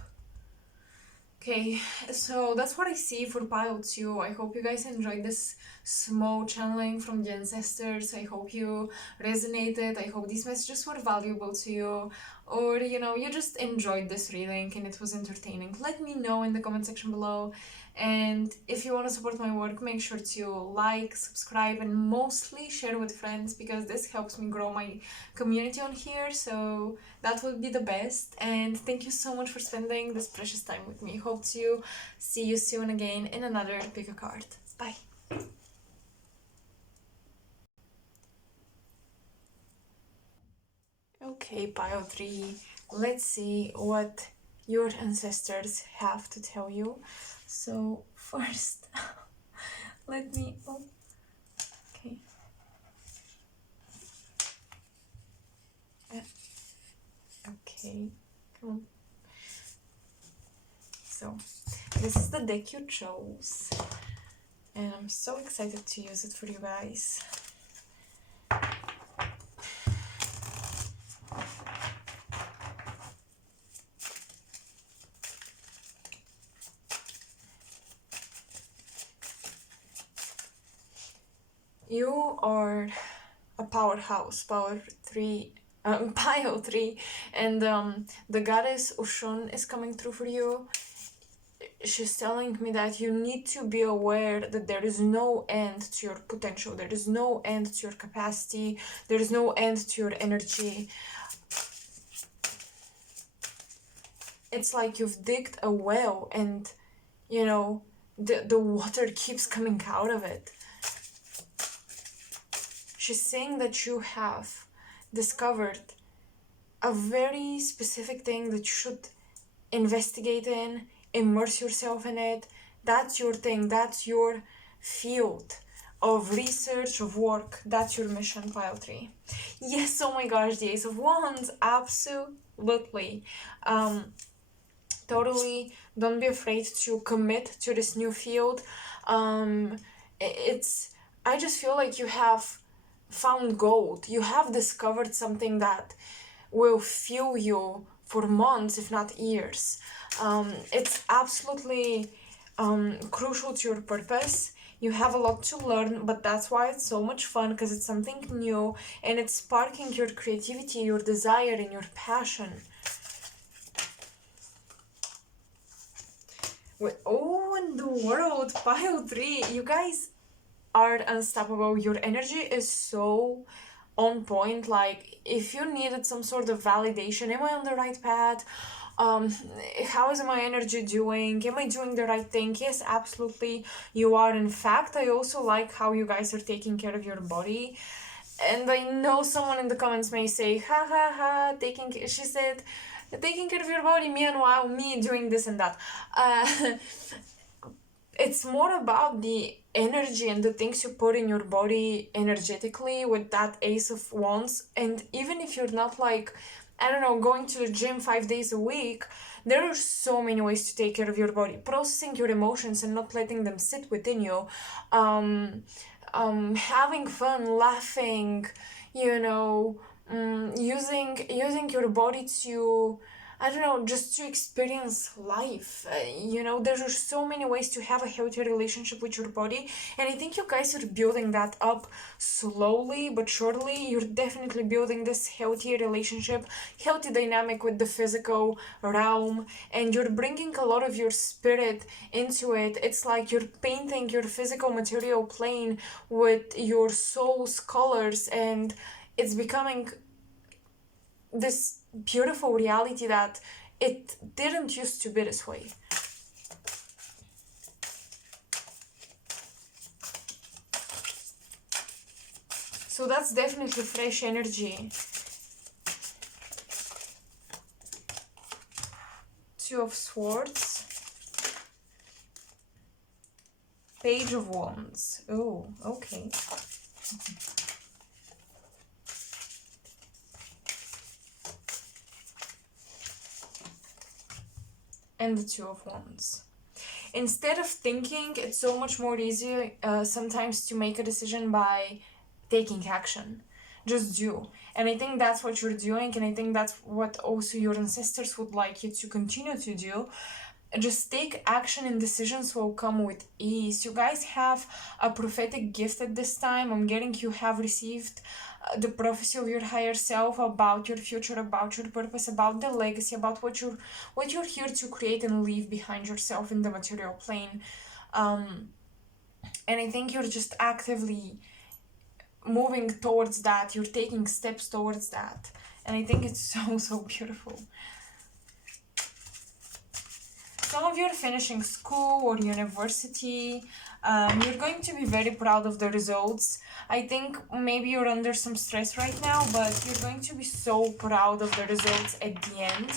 Okay, so that's what I see for pile 2. I hope you guys enjoyed this small channeling from the ancestors. I hope you resonated. I hope these messages were valuable to you. Or, you just enjoyed this reading and it was entertaining. Let me know in the comment section below. And if you want to support my work, make sure to like, subscribe, and mostly share with friends because this helps me grow my community on here. So that would be the best. And thank you so much for spending this precious time with me. Hope to see you soon again in another pick a card. Bye. Okay, pile 3. Let's see what your ancestors have to tell you. So first, let me. Oh, okay. Okay. Come on. So this is the deck you chose, and I'm so excited to use it for you guys. You are a powerhouse, pile 3, and the goddess Ushun is coming through for you. She's telling me that you need to be aware that there is no end to your potential, there is no end to your capacity, there is no end to your energy. It's like you've digged a well and, the water keeps coming out of it. She's saying that you have discovered a very specific thing that you should investigate in, immerse yourself in it. That's your thing, that's your field of research, of work. That's your mission, pile 3. Yes, oh my gosh, the Ace of Wands, absolutely. Totally, don't be afraid to commit to this new field. I just feel like you have found gold. You have discovered something that will fuel you for months, if not years. It's absolutely crucial to your purpose. You have a lot to learn, but that's why it's so much fun, because it's something new and it's sparking your creativity, your desire, and your passion. Oh, in the world, pile 3, you guys are unstoppable. Your energy is so on point. Like, if you needed some sort of validation, am I on the right path, how is my energy doing? Am I doing the right thing? Yes, absolutely, you are. In fact, I also like how you guys are taking care of your body. And I know someone in the comments may say, ha ha ha, she said, taking care of your body, meanwhile, me doing this and that. It's more about the energy and the things you put in your body energetically with that Ace of Wands. And even if you're not like, I don't know, going to the gym 5 days a week, there are so many ways to take care of your body. Processing your emotions and not letting them sit within you. Having fun, laughing, you know, using your body to, I don't know, just to experience life. There are so many ways to have a healthy relationship with your body, and I think you guys are building that up slowly but surely. You're definitely building this healthy relationship, healthy dynamic with the physical realm, and you're bringing a lot of your spirit into it. It's like you're painting your physical material plane with your soul's colors, and it's becoming this beautiful reality that it didn't used to be this way. So that's definitely fresh energy. Two of Swords. Page of Wands. Oh, okay. And the Two of Wands. Instead of thinking, it's so much more easy sometimes to make a decision by taking action. Just do. And I think that's what you're doing, and I think that's what also your ancestors would like you to continue to do. Just take action, and decisions will come with ease. You guys have a prophetic gift at this time. I'm getting you have received the prophecy of your higher self about your future, about your purpose, about the legacy, about what you're here to create and leave behind yourself in the material plane. And I think you're just actively moving towards that. You're taking steps towards that, and I think it's so beautiful. Some of you are finishing school or university. You're going to be very proud of the results. I think maybe you're under some stress right now, but you're going to be so proud of the results at the end.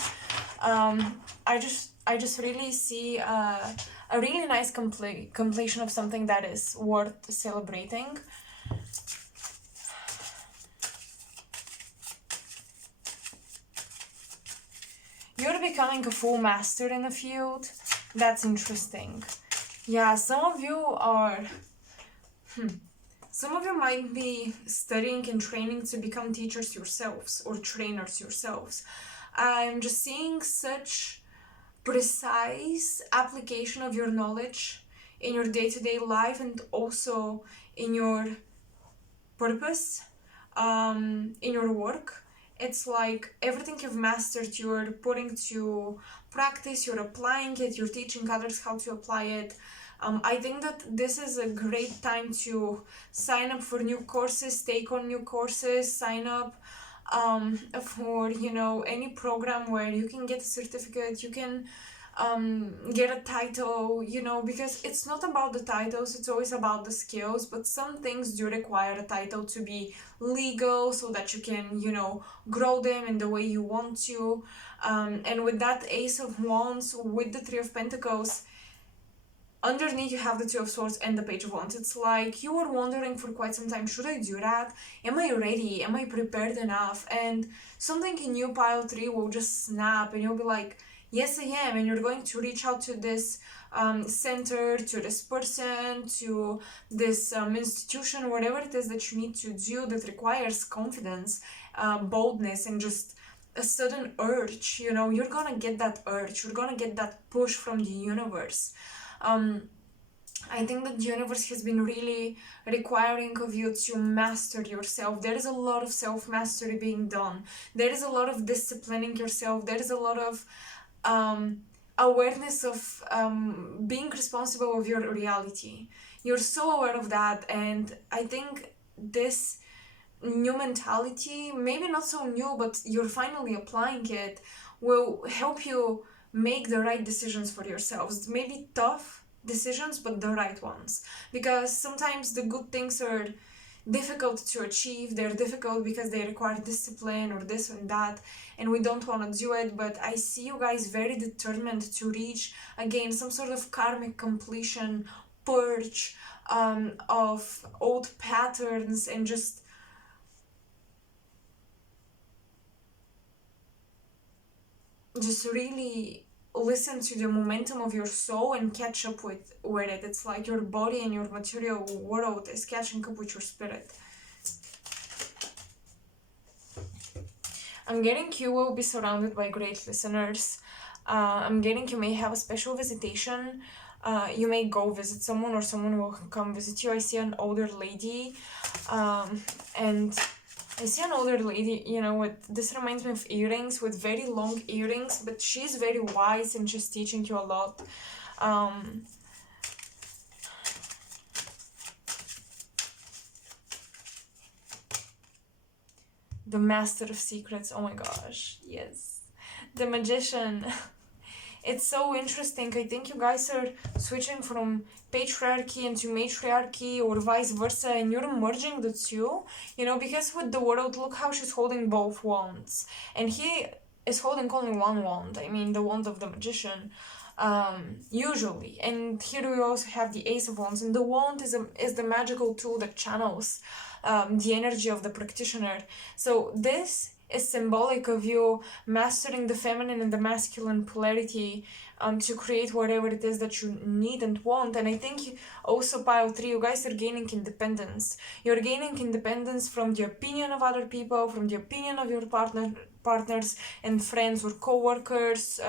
I just really see a really nice completion of something that is worth celebrating. You're becoming a full master in a field. That's interesting. Yeah, some of you are... Some of you might be studying and training to become teachers yourselves or trainers yourselves. I'm just seeing such precise application of your knowledge in your day-to-day life and also in your purpose, in your work. It's like everything you've mastered, you're putting to practice, you're applying it, you're teaching others how to apply it. I think that this is a great time to sign up for new courses, take on new courses, sign up for, any program where you can get a certificate, you can get a title, because it's not about the titles, it's always about the skills, but some things do require a title to be legal so that you can, grow them in the way you want to. And with that Ace of Wands, with the Three of Pentacles, underneath you have the Two of Swords and the Page of Wands. It's like you were wondering for quite some time, should I do that? Am I ready? Am I prepared enough? And something in you, pile 3, will just snap and you'll be like, yes, I am. And you're going to reach out to this center, to this person, to this institution, whatever it is that you need to do that requires confidence, boldness, and just a sudden urge. You're gonna get that urge. You're gonna get that push from the universe. I think that the universe has been really requiring of you to master yourself. There is a lot of self-mastery being done. There is a lot of disciplining yourself. There is a lot of awareness of being responsible of your reality. You're so aware of that, and I think this new mentality, maybe not so new, but you're finally applying it, will help you make the right decisions for yourselves. Maybe tough decisions, but the right ones. Because sometimes the good things are difficult to achieve. They're difficult because they require discipline or this and that, and we don't want to do it. But I see you guys very determined to reach, again, some sort of karmic completion, purge of old patterns, and just really listen to the momentum of your soul and catch up with it. It's like your body and your material world is catching up with your spirit. I'm getting you will be surrounded by great listeners. I'm getting you may have a special visitation. You may go visit someone, or someone will come visit you. I see an older lady, and I see an older lady, this reminds me of earrings, with very long earrings, but she's very wise and she's teaching you a lot. The Master of Secrets, oh my gosh, yes. The Magician. It's so interesting. I think you guys are switching from patriarchy into matriarchy, or vice versa, and you're merging the two, because with the world, look how she's holding both wands, and he is holding only one wand. I mean, the wand of the Magician, usually. And here we also have the Ace of Wands, and the wand is the magical tool that channels the energy of the practitioner. So this is symbolic of you mastering the feminine and the masculine polarity to create whatever it is that you need and want. And I think also pile 3, you guys are gaining independence. You're gaining independence from the opinion of other people, from the opinion of your partners and friends or co-workers,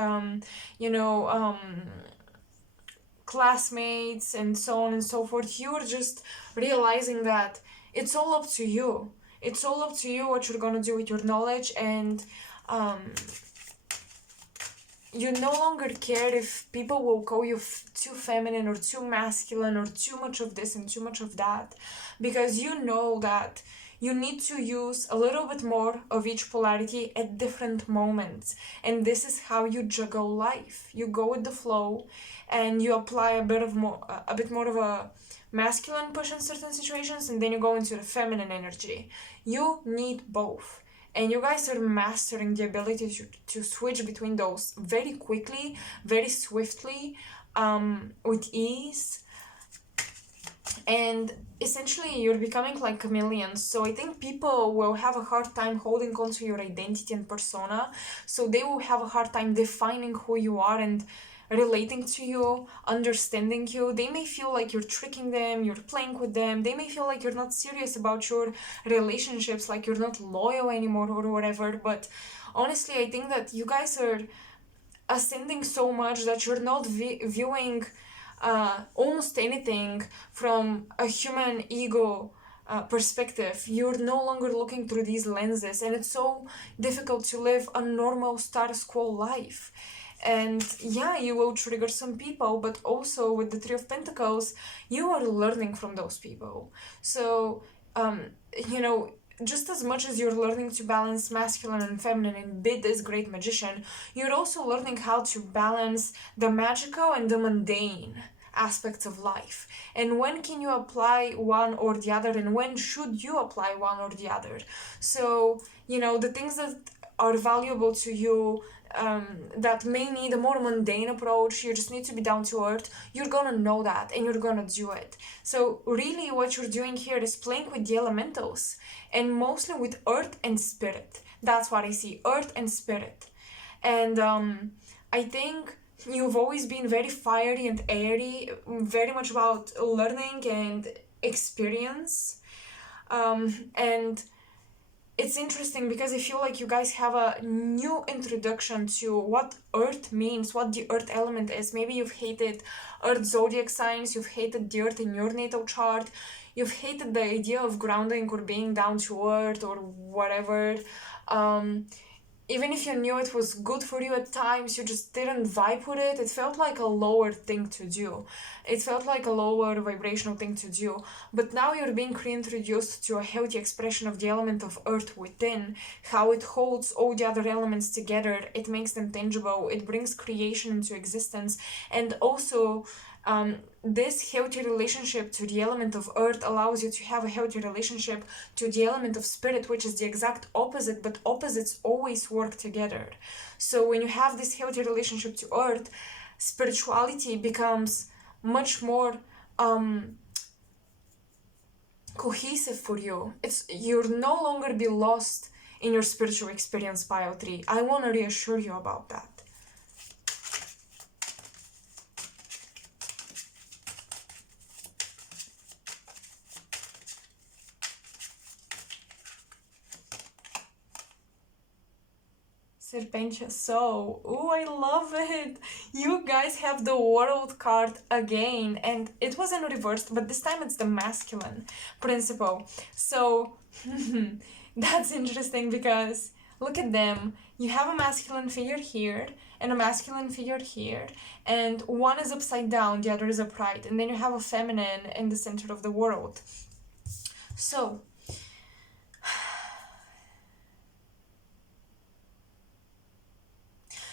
classmates, and so on and so forth. You're just realizing that it's all up to you. It's all up to you what you're gonna do with your knowledge, and you no longer care if people will call you too feminine or too masculine or too much of this and too much of that, because you know that you need to use a little bit more of each polarity at different moments. And this is how you juggle life. You go with the flow and you apply a bit more of a masculine push in certain situations, and then you go into the feminine energy. You need both. And you guys are mastering the ability to switch between those very quickly, very swiftly, with ease. And essentially you're becoming like chameleons. So I think people will have a hard time holding on to your identity and persona. So they will have a hard time defining who you are and relating to you, understanding you. They may feel like you're tricking them, you're playing with them. They may feel like you're not serious about your relationships, like you're not loyal anymore or whatever. But honestly, I think that you guys are ascending so much that you're not viewing almost anything from a human ego perspective. You're no longer looking through these lenses, and it's so difficult to live a normal status quo life. And yeah, you will trigger some people, but also with the Three of Pentacles, you are learning from those people. So, just as much as you're learning to balance masculine and feminine and be this great magician, you're also learning how to balance the magical and the mundane aspects of life. And when can you apply one or the other, and when should you apply one or the other? So, the things that are valuable to you, that may need a more mundane approach, you just need to be down to earth, you're gonna know that and you're gonna do it. So really what you're doing here is playing with the elementals, and mostly with earth and spirit. That's what I see, earth and spirit. And I think you've always been very fiery and airy, very much about learning and experience, and it's interesting because I feel like you guys have a new introduction to what earth means, what the earth element is. Maybe you've hated earth zodiac signs, you've hated the earth in your natal chart, you've hated the idea of grounding or being down to earth or whatever. even if you knew it was good for you at times, you just didn't vibe with it. It felt like a lower thing to do. It felt like a lower vibrational thing to do. But now you're being reintroduced to a healthy expression of the element of earth within, how it holds all the other elements together, it makes them tangible, it brings creation into existence, and also this healthy relationship to the element of earth allows you to have a healthy relationship to the element of spirit, which is the exact opposite, but opposites always work together. So when you have this healthy relationship to earth, spirituality becomes much more cohesive for you. You'll no longer be lost in your spiritual experience, pile 3. I want to reassure you about that. Serpentia Soul. Oh, I love it. You guys have the World card again, and it was in reversed, but this time it's the masculine principle. So that's interesting because look at them. You have a masculine figure here and a masculine figure here, and one is upside down, the other is upright, and then you have a feminine in the center of the world. So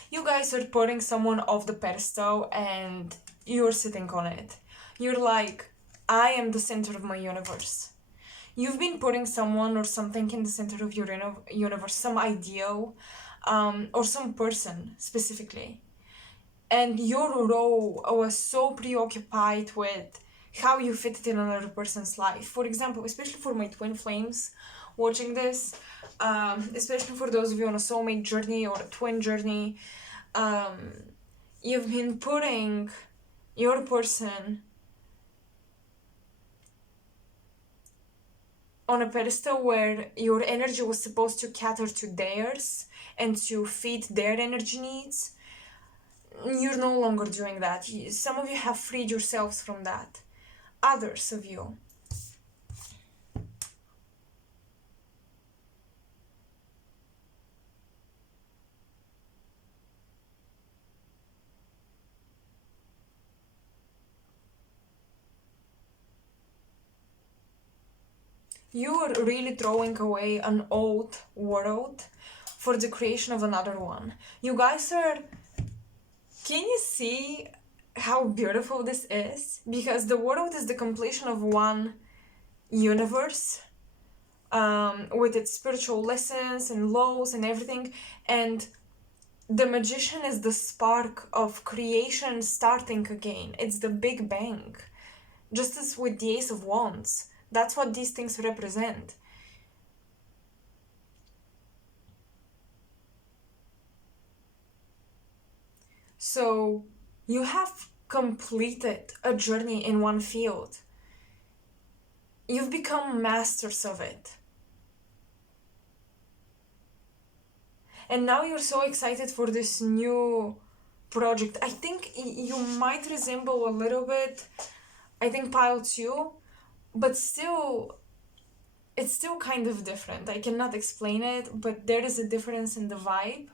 you guys are putting someone off the pedestal and you're sitting on it. You're like, I am the center of my universe. You've been putting someone or something in the center of your universe, some ideal, or some person specifically. And your role was so preoccupied with how you fit it in another person's life. For example, especially for my twin flames watching this, especially for those of you on a soulmate journey or a twin journey, you've been putting your person on a pedestal where your energy was supposed to cater to theirs and to feed their energy needs. You're no longer doing that. Some of you have freed yourselves from that. Others of you, you are really throwing away an old world for the creation of another one. You guys are... Can you see how beautiful this is? Because the world is the completion of one universe, with its spiritual lessons and laws and everything, and the magician is the spark of creation starting again. It's the Big Bang. Just as with the Ace of Wands. That's what these things represent. So you have completed a journey in one field. You've become masters of it. And now you're so excited for this new project. I think you might resemble a little bit, I think, pile 2, but still, it's still kind of different. I cannot explain it, but there is a difference in the vibe.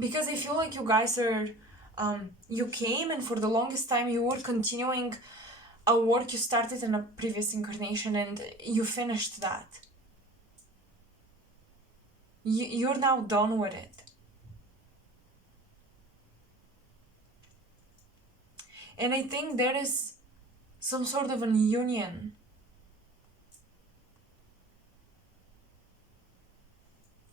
Because I feel like you guys are, you came and for the longest time you were continuing a work you started in a previous incarnation and you finished that. You're now done with it. And I think there is some sort of a union.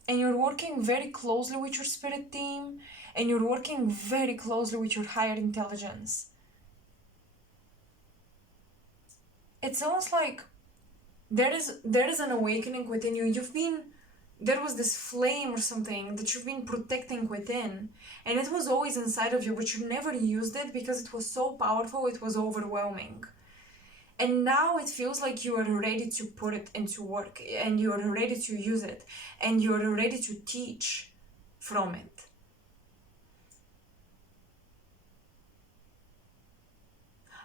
And you're working very closely with your spirit team, and you're working very closely with your higher intelligence. It's almost like there is an awakening within you. There was this flame or something that you've been protecting within, and it was always inside of you, but you never used it because it was so powerful, it was overwhelming. And now it feels like you are ready to put it into work, and you are ready to use it, and you are ready to teach from it.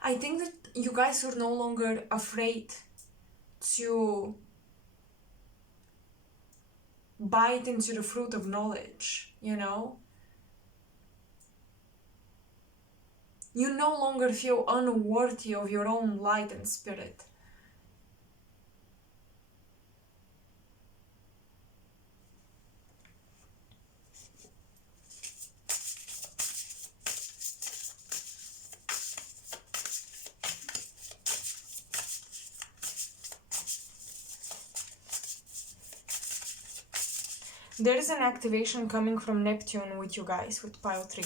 I think that you guys are no longer afraid to bite into the fruit of knowledge, you know? You no longer feel unworthy of your own light and spirit. There is an activation coming from Neptune with you guys, with pile 3.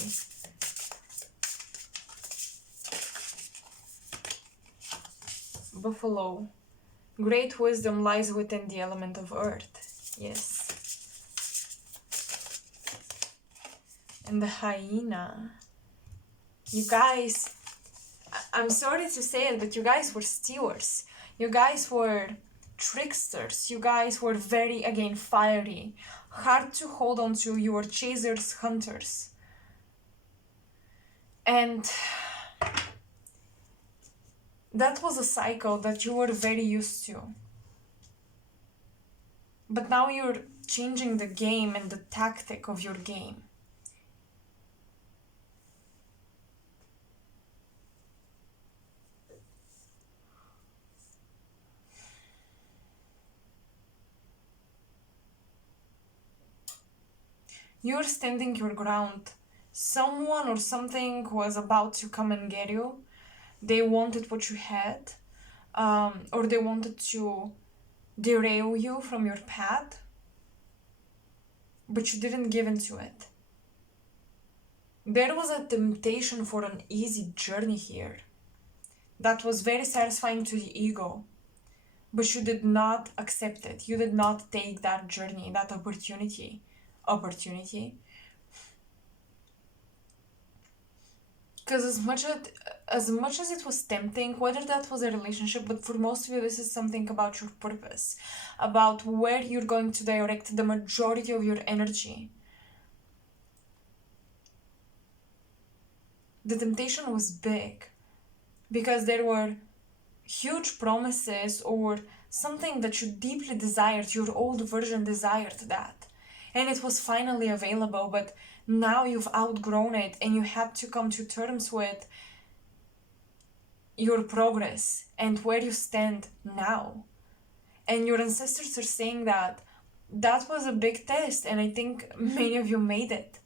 Buffalo. Great wisdom lies within the element of earth. Yes. And the hyena. You guys, I'm sorry to say it, but you guys were stewards. You guys were tricksters. You guys were very, again, fiery. Hard to hold on to. You were chasers, hunters. And that was a cycle that you were very used to. But now you're changing the game and the tactic of your game. You're standing your ground. Someone or something was about to come and get you. They wanted what you had, or they wanted to derail you from your path, but you didn't give into it. There was a temptation for an easy journey here that was very satisfying to the ego, but you did not accept it. You did not take that journey, that opportunity. Because as much as it was tempting, whether that was a relationship, but for most of you, this is something about your purpose, about where you're going to direct the majority of your energy. The temptation was big because there were huge promises or something that you deeply desired. Your old version desired that, and it was finally available, but now you've outgrown it and you had to come to terms with your progress and where you stand now. And your ancestors are saying that that was a big test, and I think many of you made it.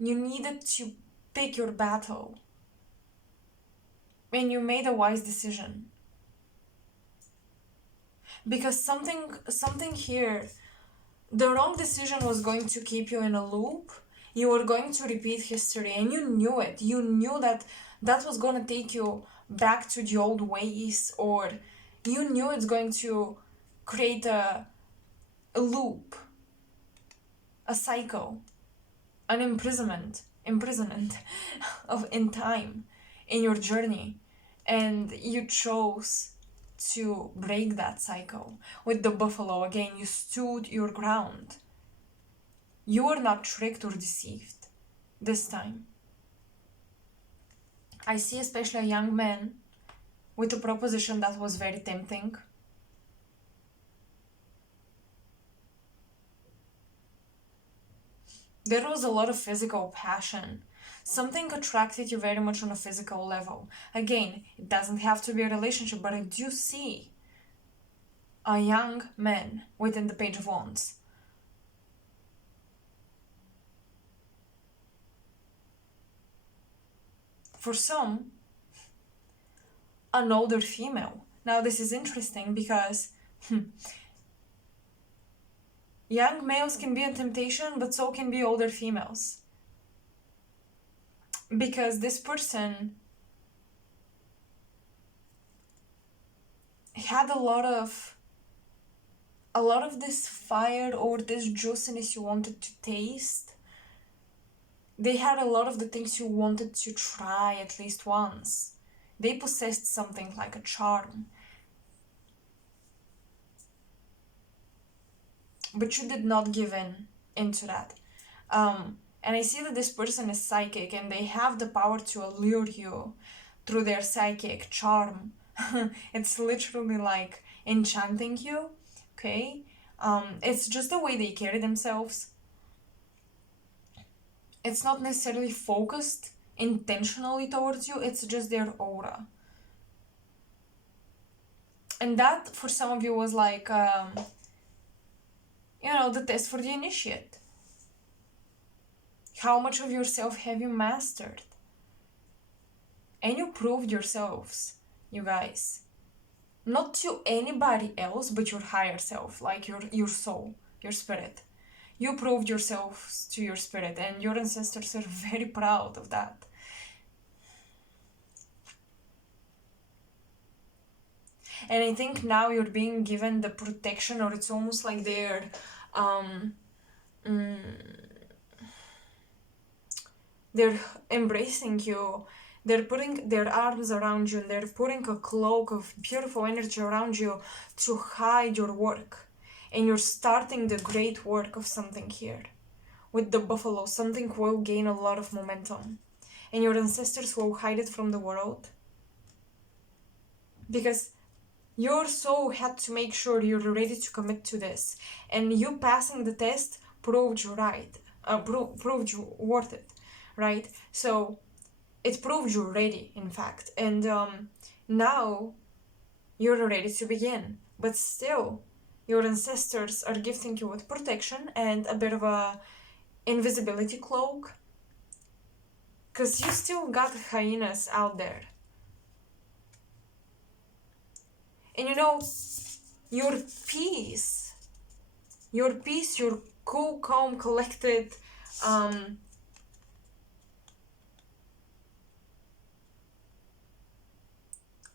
You needed to pick your battle, and you made a wise decision. Because something here, the wrong decision was going to keep you in a loop. You were going to repeat history, and you knew it. You knew that that was going to take you back to the old ways, or you knew it's going to create a loop, a cycle, an imprisonment of in time in your journey, and you chose to break that cycle. With the buffalo, again, you stood your ground. You were not tricked or deceived this time. I see especially a young man with a proposition that was very tempting. There was a lot of physical passion. Something attracted you very much on a physical level. Again, it doesn't have to be a relationship, but I do see a young man within the Page of Wands. For some, an older female. Now this is interesting because young males can be a temptation, but so can be older females. Because this person had a lot of this fire or this juiciness you wanted to taste. They had a lot of the things you wanted to try at least once. They possessed something like a charm. But you did not give in into that. And I see that this person is psychic and they have the power to allure you through their psychic charm. It's literally like enchanting you, okay? It's just the way they carry themselves. It's not necessarily focused intentionally towards you, it's just their aura. And that, for some of you, was like, the test for the initiate. How much of yourself have you mastered? And you proved yourselves, you guys. Not to anybody else, but your higher self, like your soul, your spirit. You proved yourselves to your spirit, and your ancestors are very proud of that. And I think now you're being given the protection, or it's almost like they're embracing you. They're putting their arms around you and they're putting a cloak of beautiful energy around you to hide your work. And you're starting the great work of something here. With the buffalo, something will gain a lot of momentum. And your ancestors will hide it from the world. Because your soul had to make sure you're ready to commit to this. And you passing the test proved you right. Proved you worth it, right? So it proved you ready, in fact. And now you're ready to begin. But still, your ancestors are gifting you with protection and a bit of a invisibility cloak. Because you still got hyenas out there. And your peace, your cool, calm, collected,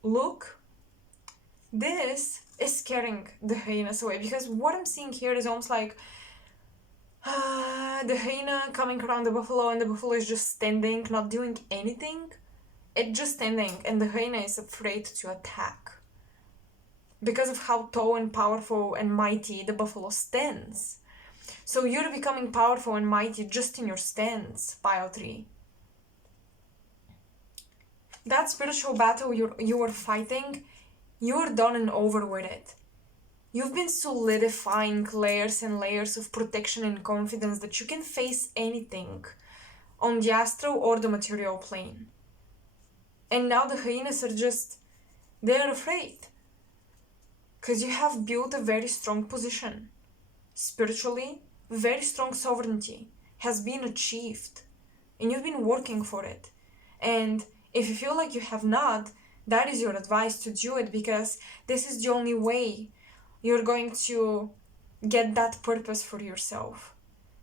look, this is scaring the hyenas away. Because what I'm seeing here is almost like the hyena coming around the buffalo, and the buffalo is just standing, not doing anything. It's just standing, and the hyena is afraid to attack. Because of how tall and powerful and mighty the buffalo stands. So you're becoming powerful and mighty just in your stance, Pile 3. That spiritual battle you were fighting, you're done and over with it. You've been solidifying layers and layers of protection and confidence that you can face anything on the astral or the material plane. And now the hyenas are they're afraid. Because you have built a very strong position. Spiritually, very strong sovereignty has been achieved. And you've been working for it. And if you feel like you have not, that is your advice to do it, because this is the only way you're going to get that purpose for yourself.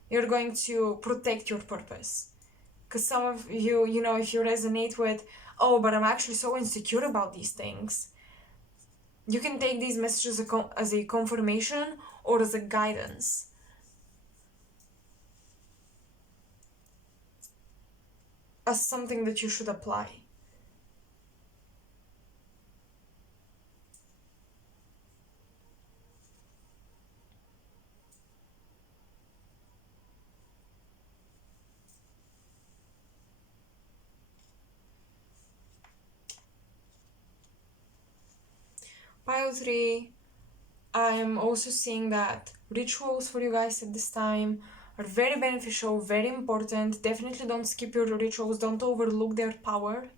You're going to protect your purpose. Because some of you, if you resonate with, oh, but I'm actually so insecure about these things, you can take these messages as a confirmation or as a guidance. As something that you should apply. Pile 3, I am also seeing that rituals for you guys at this time are very beneficial, very important. Definitely don't skip your rituals, don't overlook their power.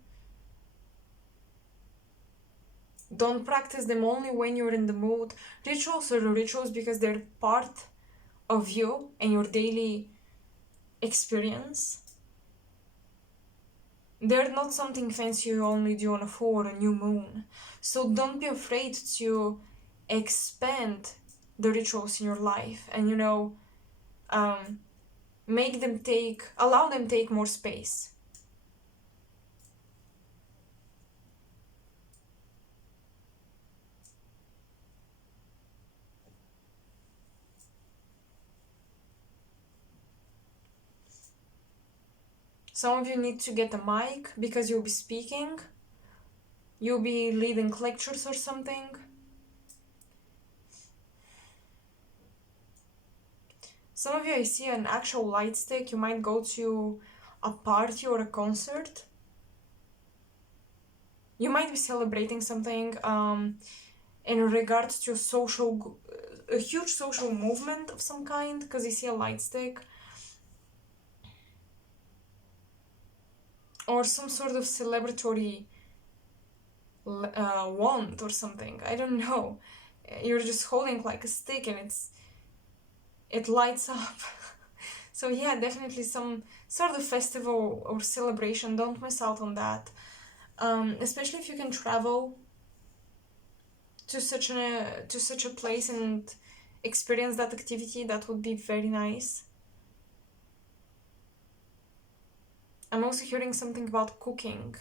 Don't practice them only when you're in the mood. Rituals are rituals because they're part of you and your daily experience. They're not something fancy you only do on a full or a new moon. So don't be afraid to expand the rituals in your life and, allow them take more space. Some of you need to get a mic because you'll be speaking. You'll be leading lectures or something. Some of you, I see an actual light stick. You might go to a party or a concert. You might be celebrating something in regards to a huge social movement of some kind, because you see a light stick. Or some sort of celebratory wand or something. I don't know. You're just holding like a stick and it lights up. So yeah, definitely some sort of festival or celebration. Don't miss out on that. Especially if you can travel to such a place and experience that activity, that would be very nice. I'm also hearing something about cooking.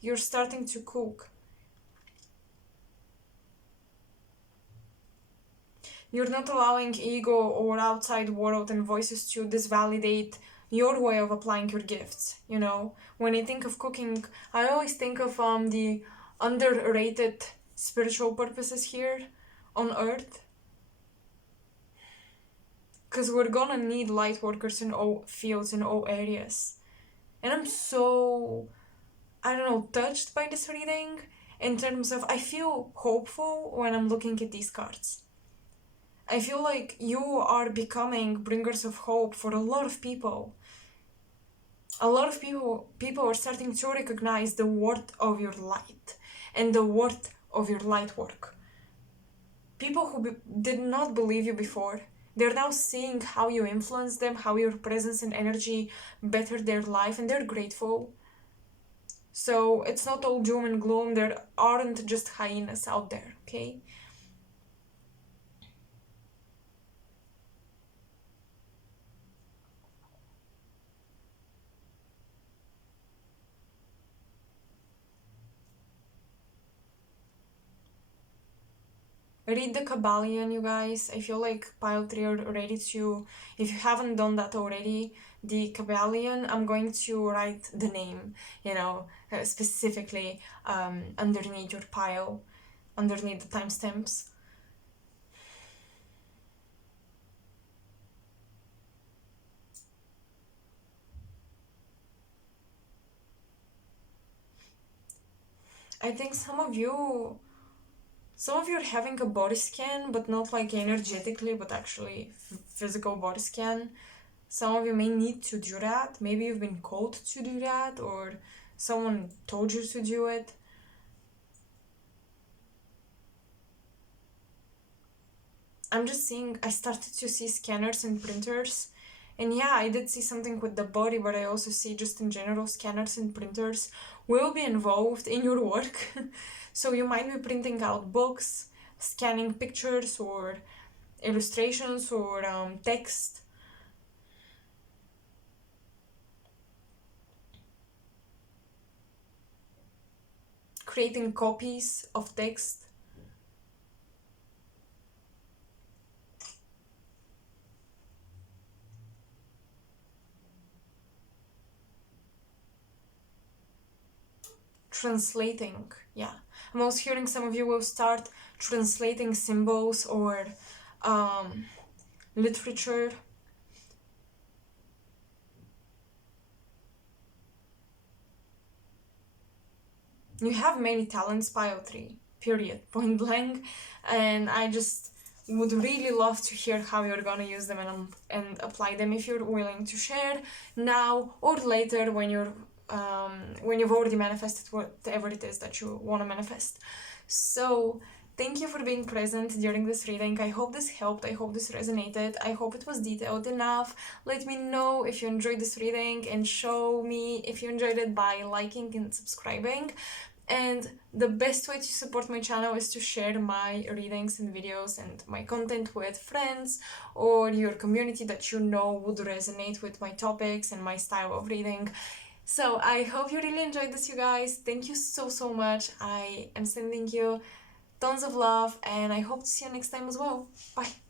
You're starting to cook. You're not allowing ego or outside world and voices to disvalidate your way of applying your gifts, you know? When I think of cooking, I always think of the underrated spiritual purposes here on earth. Because we're gonna need light workers in all fields, in all areas. And I'm so, I don't know, touched by this reading in terms of I feel hopeful when I'm looking at these cards. I feel like you are becoming bringers of hope for a lot of people. A lot of people are starting to recognize the worth of your light and the worth of your light work. People who did not believe you before, they're now seeing how you influence them, how your presence and energy better their life, and they're grateful. So it's not all doom and gloom. There aren't just hyenas out there, okay? Read the Kabbalion, you guys. I feel like pile 3 are ready to, if you haven't done that already, the Kabbalion, I'm going to write the name, specifically underneath your pile, underneath the timestamps. I think some of you are having a body scan, but not like energetically, but actually physical body scan. Some of you may need to do that. Maybe you've been called to do that, or someone told you to do it. I'm just seeing, I started to see scanners and printers. And yeah, I did see something with the body, but I also see just in general scanners and printers will be involved in your work. So you might be printing out books, scanning pictures or illustrations or text. Creating copies of text. Translating, yeah. I'm also hearing some of you will start translating symbols or literature. You have many talents, pile 3, period, point blank, and I just would really love to hear how you're gonna use them and apply them if you're willing to share now or later when you've already manifested whatever it is that you want to manifest. So thank you for being present during this reading. I hope this helped. I hope this resonated. I hope it was detailed enough. Let me know if you enjoyed this reading and show me if you enjoyed it by liking and subscribing. And the best way to support my channel is to share my readings and videos and my content with friends or your community that you know would resonate with my topics and my style of reading. So I hope you really enjoyed this, you guys. Thank you so much. I am sending you tons of love and I hope to see you next time as well. Bye.